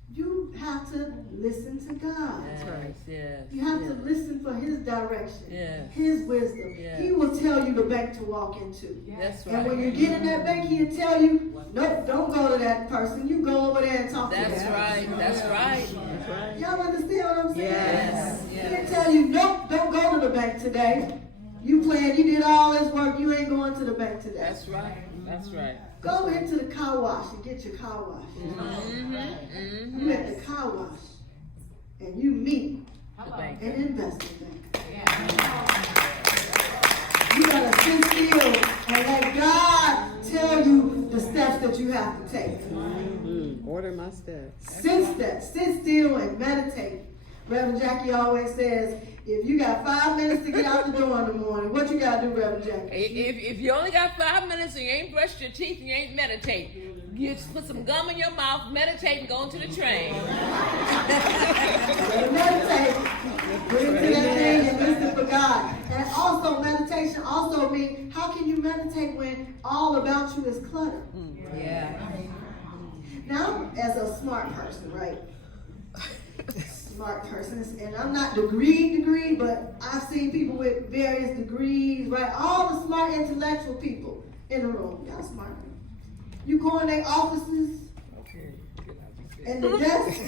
You have to listen to God. That's right. Yes. You have to listen for His direction, Yes. His wisdom. Yes. He will tell you the bank to walk into. That's right. And when you get in that bank, He'll tell you, nope, don't go to that person. You go over there and talk to them. That's right. That's right. That's right. Y'all understand what I'm saying? Yes. He'll Yes. tell you, nope, don't go to the bank today. You did all this work, you ain't going to the bank today. That's right. That's right. Go into the car wash and get your car wash. Mm-hmm. You at the car wash and you meet The bank. an investment bank. You gotta sit still and let God tell you the steps that you have to take. Order my steps. Sit still and meditate. Reverend Jackie always says, if you got 5 minutes to get out the door in the morning, what you gotta do, Reverend Jackie? If you only got 5 minutes and you ain't brushed your teeth and you ain't meditate, you just put some gum in your mouth, meditate, and go into the train. Better meditate. Get into that thing and listen for God. And also, meditation also means, how can you meditate when all about you is clutter? Yeah. Now, as a smart person, right? Smart person, and I'm not degree, but I've seen people with various degrees, right? All the smart intellectual people in the room, y'all smart. You go in their offices, Okay. and the desk,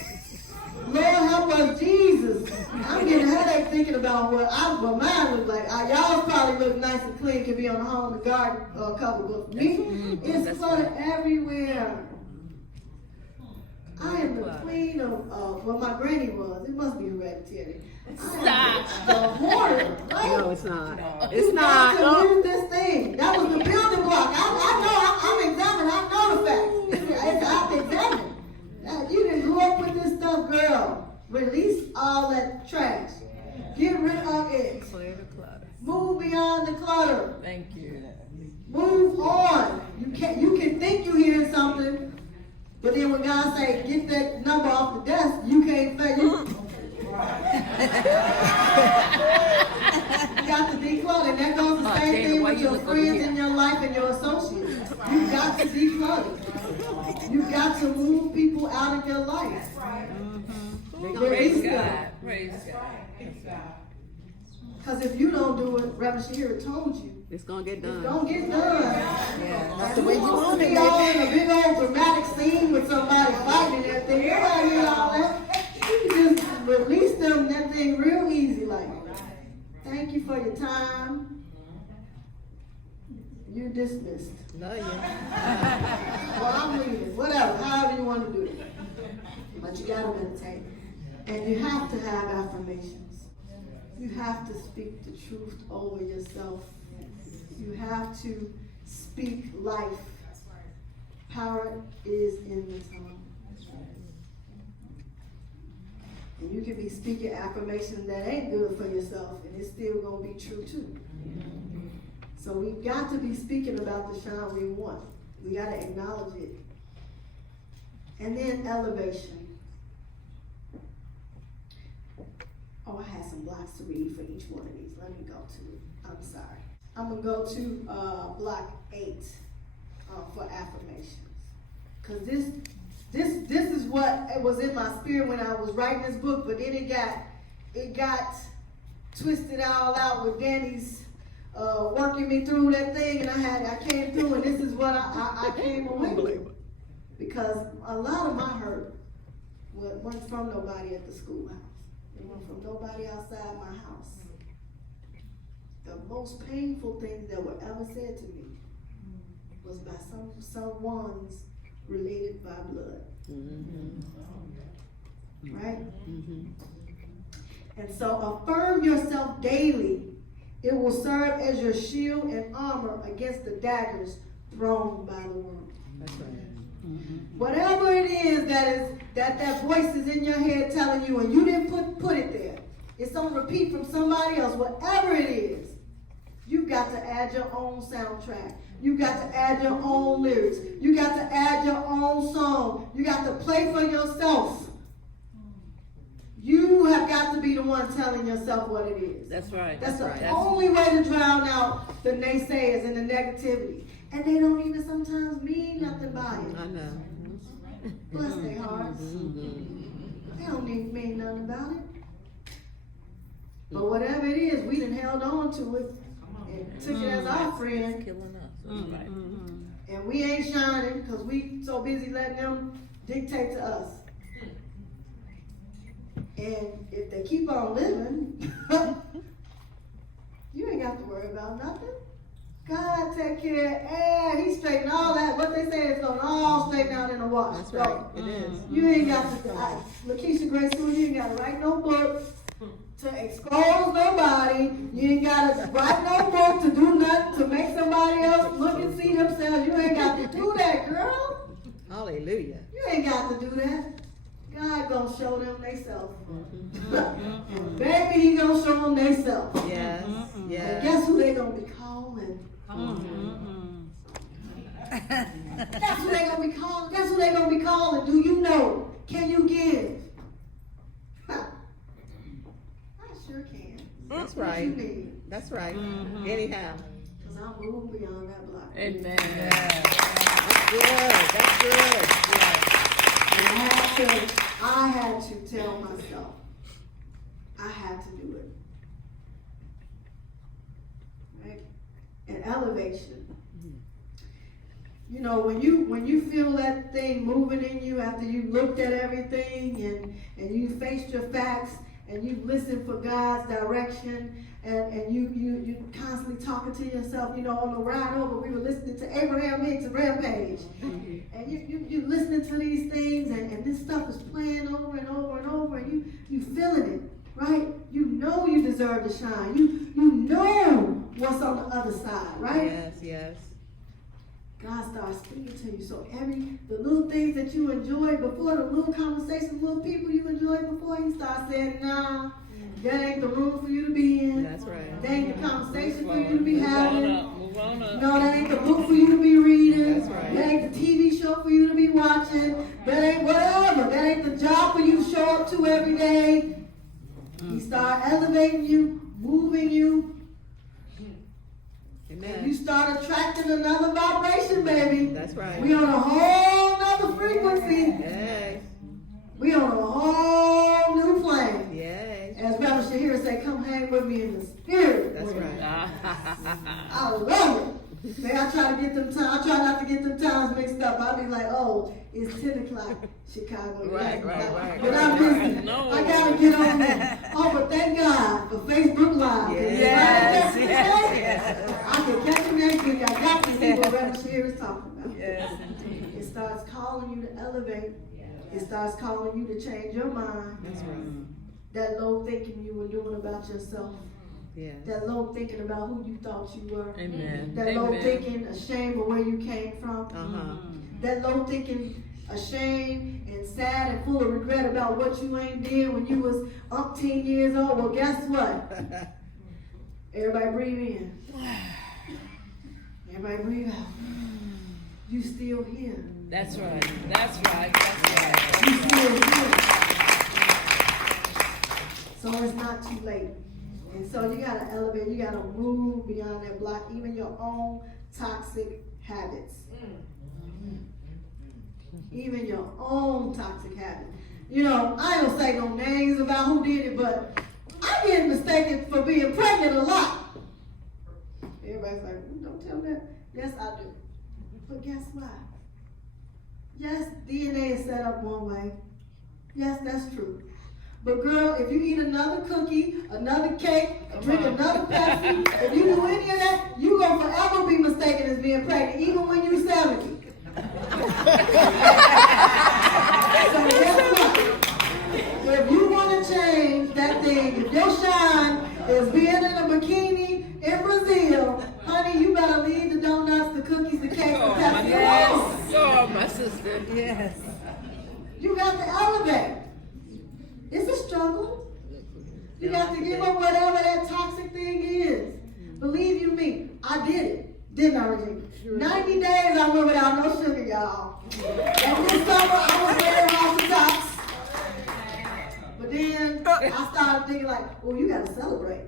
Lord help us, Jesus. I'm getting a headache thinking about what mine look like. Y'all probably look nice and clean, can be on the home and garden cover, but for me, it's clutter everywhere. I am the queen of what my granny was. It must be hereditary. Stop. The hoarder, right? No, it's not. You It's got to not. use this thing. That was the building block. I know, I'm examining. I know the facts. I'm examining. You didn't grow up with this stuff, girl. Release all that trash. Get rid of it. Clear the clutter. Move beyond the clutter. Thank you. Move on. You can think you hearing something, but then when God say get that number off the desk, you can't say you. You got to declutter. And that goes the same thing with your friends in your life and your associates. You got to declutter. You got to move people out of your life. Praise God. Praise God. Because if you don't do it, Reverend Shahira told you, It's gonna get it's done. gonna get done. Yeah, that's The way you want to be all in a big old dramatic scene with somebody fighting that thing. Everybody need all that. You can just release them that thing real easy, like, thank you for your time. You're dismissed. Love you. Well, I'm leaving. Whatever, however you want to do it. But you gotta meditate. And you have to have affirmations. You have to speak the truth over yourself. You have to speak life. Power is in the tongue. And you can be speaking affirmations that ain't good for yourself, and it's still gonna be true too. So we got to be speaking about the shine we want. We gotta acknowledge it. And then elevation. Oh, I had some blocks to read for each one of these. Let me go to it. I'm sorry. I'm gonna go to block 8 for affirmations. Cause this is what it was in my spirit when I was writing this book, but then it got twisted all out with Danny's working me through that thing, and I came through, and this is what I came away with. Because a lot of my hurt wasn't from nobody at the schoolhouse. It went from nobody outside my house. The most painful things that were ever said to me was by someone's related by blood. Right? And so affirm yourself daily. It will serve as your shield and armor against the daggers thrown by the world. That's right. Whatever it is that voice is in your head telling you, and you didn't put it there. It's on repeat from somebody else. Whatever it is, you've got to add your own soundtrack. You got to add your own lyrics. You got to add your own song. You got to play for yourself. You have got to be the one telling yourself what it is. That's right. That's the right. only way to drown out the naysayers and the negativity. And they don't even sometimes mean nothing by it. I know. Bless their hearts. They don't even mean nothing about it. But whatever it is, we done held on to it and took it as our friend. Killing us. That's right. And we ain't shining because we so busy letting them dictate to us. And if they keep on living, you ain't got to worry about nothing. God take care, and He straighten all that. What they say is going to all straighten out in a wash. That's right. It is. You ain't got to, Lakeisha Grace, you ain't got to write no book to expose nobody. You ain't got to write no book to do nothing to make somebody else look and see themselves. You ain't got to do that, girl. Hallelujah. You ain't got to do that. God gonna show them theyself. And baby, He gonna show them theyself. Yes. And Yes. guess who they gonna be calling? That's who they gonna be calling. That's who they gonna be calling. Do you know? Can you give? I sure can. That's What right. you need. That's right. Anyhow. Cause I'm moving beyond that block. Amen. That's good. That's good. And I had to tell myself, I had to do it. Right? And elevation. You know, when you feel that thing moving in you after you looked at everything and you faced your facts and you listened for God's direction and you constantly talking to yourself, you know, on the ride over, we were listening to Abraham Hicks' Rampage. And you listening to these things and this stuff is playing over and over and over and you feeling it, right? You know you deserve to shine. You know what's on the other side, right? Yes, yes. God starts speaking to you. So the little things that you enjoyed before, the little conversations, little people you enjoyed before, He starts saying, nah, That ain't the room for you to be in. That's right. That ain't the conversation for you to be having. Move on up. No, that ain't the book for you to be reading. That's right. That ain't the TV show for you to be watching. That ain't whatever. That ain't the job for you to show up to every day. He start elevating you, moving you. And you start attracting another vibration, baby. That's right. We on a whole nother frequency. Yes. We on a whole new plane. Yes. As Brother Shahir say, come hang with me in the spirit. That's right. I love it. Man, I try to get them time. I try not to get them times mixed up. I be like, oh, it's 10 o'clock Chicago. Right. But I'm busy. No. I gotta get on there. Oh, but thank God for Facebook Live. Yes. Yes. I can catch them next week. I got to see what Brother Shahir is talking about. Yes. It starts calling you to elevate. It starts calling you to change your mind. That's right. That low thinking you were doing about yourself. Yes. That low thinking about who you thought you were. Amen. That low thinking, ashamed of where you came from. That low thinking, ashamed and sad and full of regret about what you ain't did when you was umpteen years old. Well, guess what? Everybody breathe in. Everybody breathe out. You still here. That's right. That's right. That's right. You still here. So it's not too late. And so you gotta elevate, you gotta move beyond that block, even your own toxic habits. Even your own toxic habits. You know, I ain't gonna say no names about who did it, but I get mistaken for being pregnant a lot. Everybody's like, don't tell me that. Yes, I do. But guess what? Yes, DNA is set up one way. Yes, that's true. But girl, if you eat another cookie, another cake, drink another Pepsi, if you do any of that, you're going to forever be mistaken as being pregnant, even when you're 70. So guess what? If you want to change that thing, if your shine is being in a bikini in Brazil, honey, you better leave the donuts, the cookies, the cakes, the Pepsi alone. Oh, my sister. Yes. You got to elevate. It's a struggle. You got to give up whatever that toxic thing is. Believe you me, I did it. Didn't I, Regina? 90 days I went without no sugar, y'all. And this summer I was wearing off the tops. But then I started thinking like, oh, you got to celebrate.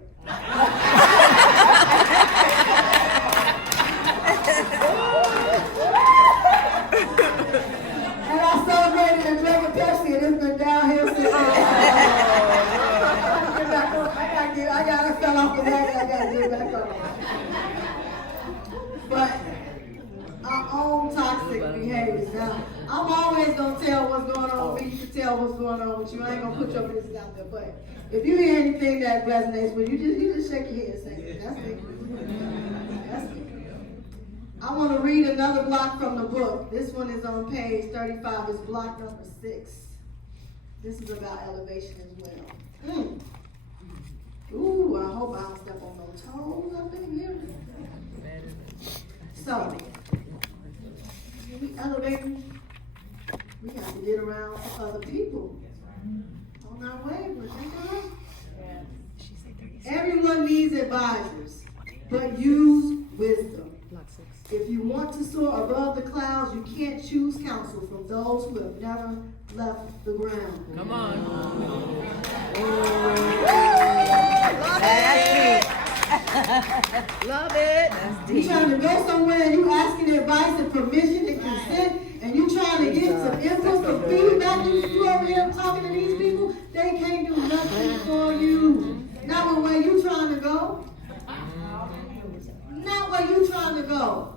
And I celebrated and drank a Pepsi, and it's been downhill since I fell off the wagon. I gotta get back on. But our own toxic behaviors. Now, I'm always gonna tell what's going on with me. You can tell what's going on with you. I ain't gonna put your business out there. But if you hear anything that resonates with you, you just shake your head and say, "That's me." That's me. I want to read another block from the book. This one is on page 35. It's block number 6. This is about elevation as well. Ooh, I hope I don't step on no toes up in here. So, when we elevating, we have to get around other people on our way. Everyone needs advisors, but use wisdom. If you want to soar above the clouds, you can't choose counsel from those who have never left the ground. Come on. Love it. That's You trying to go somewhere and you asking advice and permission and consent, and you trying to get some input, some feedback. You over here talking to these people, they can't do nothing for you. Not where you trying to go. Not where you trying to go.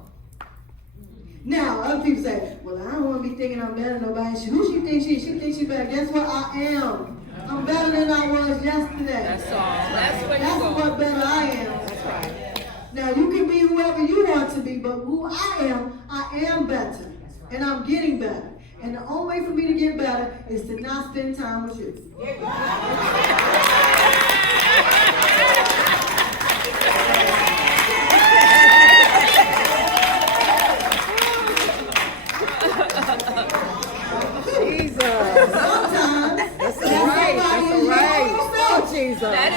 Now, other people say, well, I don't want to be thinking I'm better than nobody. Who she thinks she is? She thinks she's better. Guess what? I am. I'm better than I was yesterday. That's all. That's where you go. That's what better I am. That's right. Now, you can be whoever you want to be, but who I am better. And I'm getting better. And the only way for me to get better is to not spend time with you. Jesus. Sometimes That's right. That's right. Oh, Jesus. That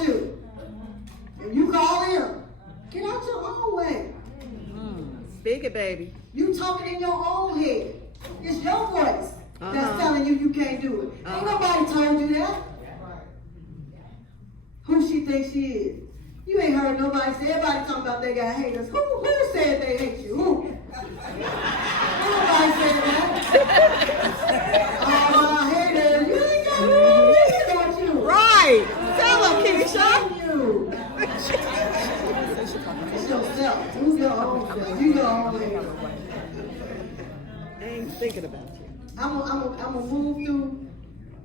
about you. And you call him. Get out your own way. Speak it, baby. You talking in your own head. It's your voice that's telling you you can't do it. Ain't nobody told you that. Who she thinks she is. You ain't heard nobody say, everybody talking about they got haters. Who said they hate you? Who? Nobody said that. Oh, my haters. You ain't got no haters, don't you? Right. Tell him, Keisha. You. It's yourself. Who's your own self? You your own hater. I ain't thinking about you. I'm gonna move through.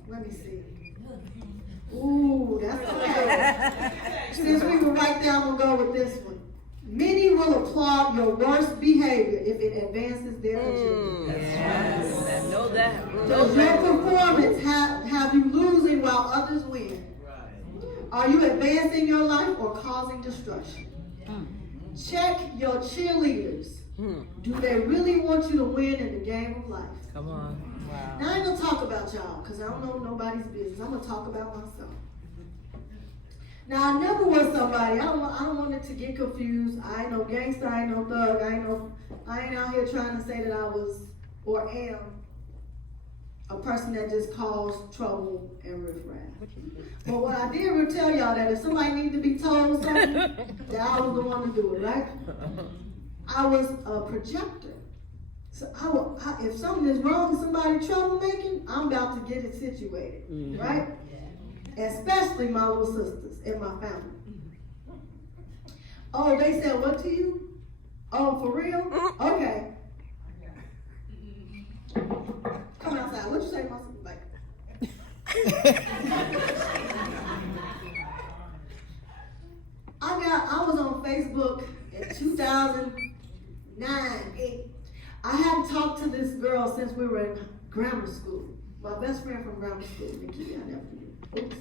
Let me see. Ooh, that's okay. Since we were right there, I'm gonna go with this one. Many will applaud your worst behavior if it advances their agenda. Yes. I know that. Does your performance have you losing while others win? Are you advancing your life or causing destruction? Check your cheerleaders. Do they really want you to win in the game of life? Come on. Wow. Now I ain't gonna talk about y'all because I don't know nobody's business. I'm gonna talk about myself. Now I never was somebody. I don't want it to get confused. I ain't no gangster. I ain't no thug. I ain't out here trying to say that I was or am a person that just caused trouble and riffraff. But what I did tell y'all that if somebody needed to be told something, that I was the one to do it, right? I was a projector. So if something is wrong with somebody troublemaking, I'm about to get it situated, right? Especially my little sisters and my family. Oh, they said what to you? Oh, for real? Okay. Come outside. What you say, my sister? Like, I was on Facebook in 2009, 8. I hadn't talked to this girl since we were in grammar school. My best friend from grammar school, Nikki, I never forget. Oops.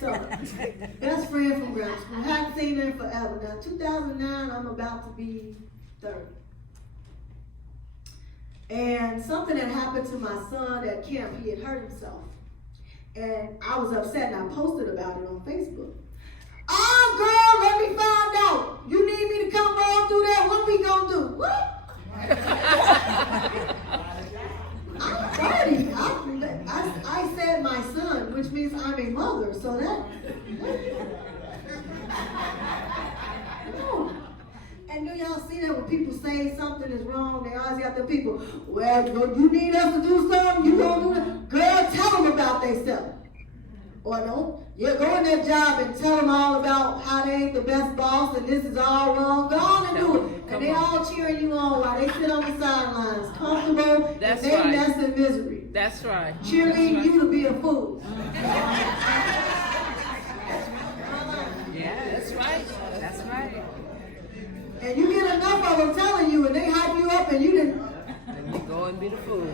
So, best friend from grammar school. Hadn't seen her in forever. Now, 2009, I'm about to be 30. And something had happened to my son at camp. He had hurt himself. And I was upset and I posted about it on Facebook. Oh, girl, let me find out. You need me to come roll through there? What we gonna do? What? I'm 30. I said my son, which means I'm a mother. So that. No. And do y'all see that when people say something is wrong, they always got the people, well, you need us to do something, you don't do that. Girl, tell them about themselves. Or no, you go in that job and tell them all about how they ain't the best boss and this is all wrong. Go on and do it. And they all cheering you on while they sit on the sidelines, comfortable, That's and they right. mess in misery. That's right. Cheerleading you to be a fool. Yeah, that's right. That's right. And you get enough of them telling you and they hype you up and you didn't. And you go and be the fool.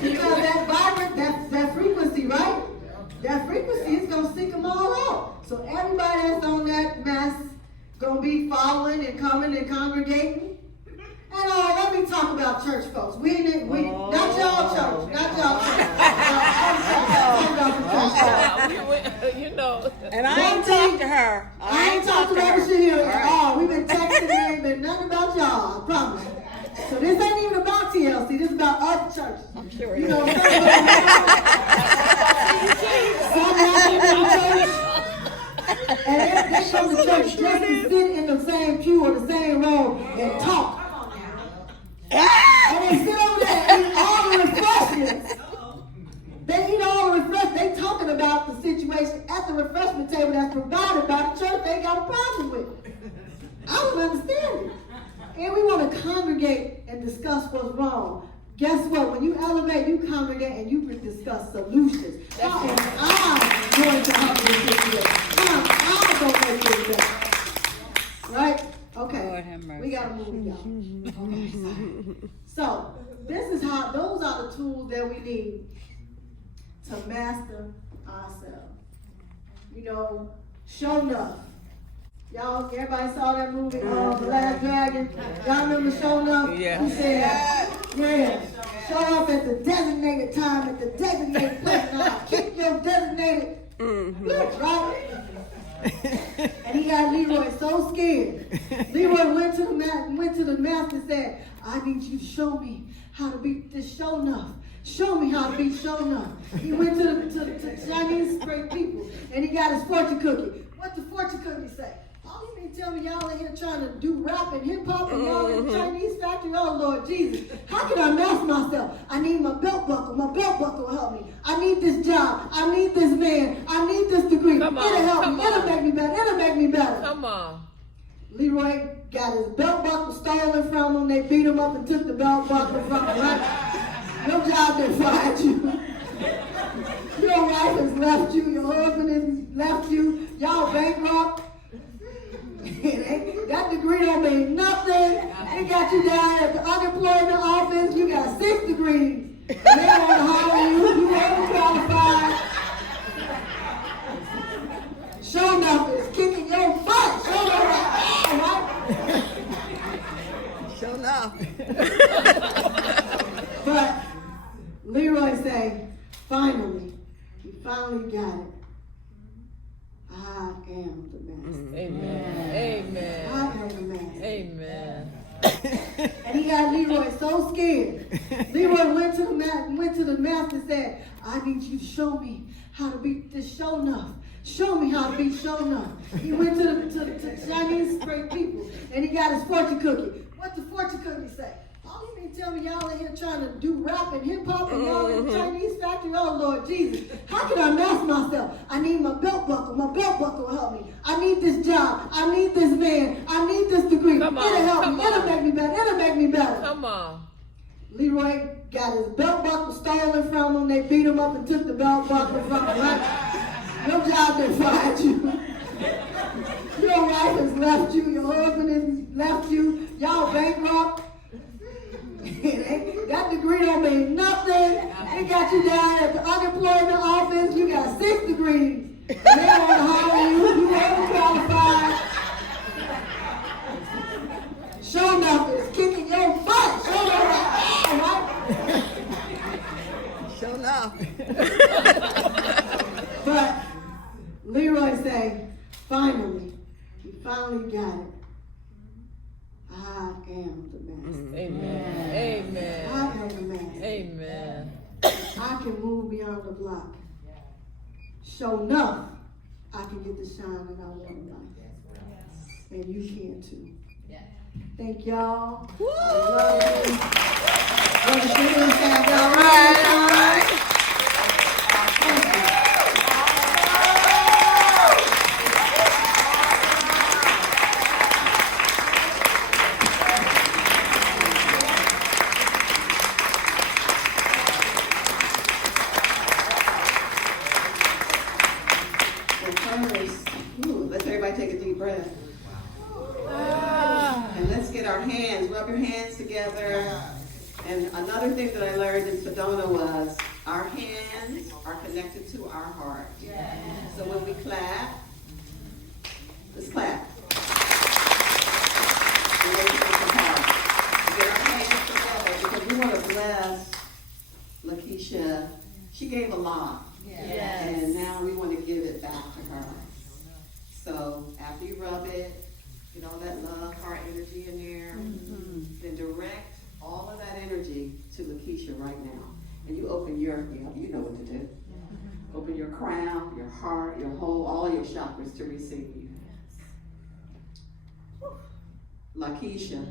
Because that vibrant, that frequency, right? That frequency is going to seek them all out. So everybody that's on that mess going to be following and coming and congregating. And let me talk about church folks. Not y'all church. Not y'all church. You know. And I ain't talked to her. I ain't talked to her here at all. We've been texting. There ain't been nothing about y'all. I promise. So this ain't even about TLC. This is about other churches. I'm sure You it know, is. some happen in church, and they come to church just to sit in the same pew or the same row and talk. And they sit over there and eat all the refreshments. They eat all the refreshments. They talking about the situation at the refreshment table that's provided by the church they got a problem with. I don't understand it. And we want to congregate and discuss what's wrong. Guess what? When you elevate, you congregate and you can discuss solutions. How am I going to help this situation? How am I going to make this better? Right? Okay. Lord have mercy. We got to move, y'all. Okay. So, those are the tools that we need to master ourselves. You know, show enough. Y'all, everybody saw that movie, The Last Dragon? Y'all remember Show Enough? Yeah. Who said that? Yeah. Show up at the designated time, at the designated place. Now, keep your designated Right? And he got Leroy so scared. Leroy went to the master and said, I need you to show me how to beat this show enough. Show me how to beat show enough. He went to the Chinese great people and he got his fortune cookie. What the fortune cookie say? Oh, you mean tell me y'all in here trying to do rap and hip hop and y'all in the Chinese factory? Oh Lord Jesus, how can I mask myself? I need my belt buckle. My belt buckle will help me. I need this job. I need this man. I need this degree. Come on, It'll help come me. It'll on. make me better. It'll make me better. Come on. Leroy got his belt buckle stolen from him. They beat him up and took the belt buckle from him. Right? Your job they fired you. Your wife has left you. Your husband has left you. Y'all bankrupt. That degree don't mean nothing. They got you down at the unemployment office. You got 6 degrees. And they want to hire you. You overqualified. Show enough is kicking your butt. Show enough. Show enough. But Leroy say, finally, he finally got it. I am the master. Amen. Amen. I am the master. Amen. And he got Leroy so scared. Leroy went to the master and said, I need you to show me how to beat this show enough. Show me how to beat show enough. He went to the Chinese great people and he got his fortune cookie. What the fortune cookie say? Oh, you mean tell me y'all in here trying to do rap and hip hop and y'all in the Chinese factory? Oh Lord Jesus, how can I mask myself? I need my belt buckle. My belt buckle will help me. I need this job. I need this man. I need this degree. Come on, It'll help come me. It'll on. make me better. It'll make me better. Come on. Leroy got his belt buckle stolen from him. They beat him up and took the belt buckle from him. Right? Your job they fired you. Your wife has left you. Your husband has left you. Y'all bankrupt. That degree don't mean nothing. They got you down at the unemployment office. You got 6 degrees. And they want to hire you. You overqualified. Show enough is kicking your butt. Show enough. Show enough. But Leroy say, finally, he finally got it. I am the master. Amen. Amen. I am the master. Amen. I can move beyond the block. Show enough, I can get the shine that I want in life. And you can too. Thank y'all. I love you. Brother Stephen said, all right. Let's everybody take a deep breath. And let's get our hands, rub your hands together. And another thing that I learned in Sedona was our hands are connected to our heart. So when we clap, let's clap. And then we get our hands together because we want to bless Lakeisha. She gave a lot. And now we want to give it back to her. So after you rub it, get all that love, heart energy in there, then direct all of that energy to Lakeisha right now. And you open you know what to do. Open your crown, your heart, your whole, all your chakras to receive you. Lakeisha.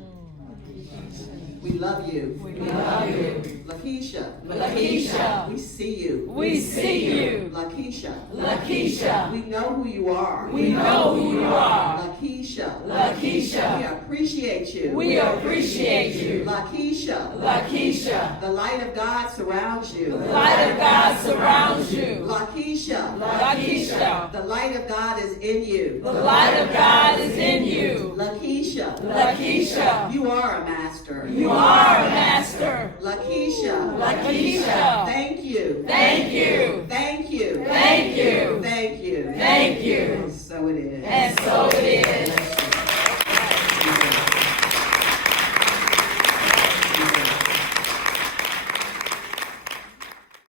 We love you. We love you. Lakeisha. Lakeisha. We see you. We see you. Lakeisha. Lakeisha. We know who you are. We know who you are. Lakeisha. Lakeisha. We appreciate you. We appreciate you. Lakeisha. Lakeisha. The light of God surrounds you. The light of God surrounds you. Lakeisha. Lakeisha. The light of God is in you. The light of God is in you. Lakeisha. Lakeisha. You are a master. You are a master. Lakeisha. Lakeisha. Thank you. Thank you. Thank you. Thank you. Thank you. Thank you. So it is.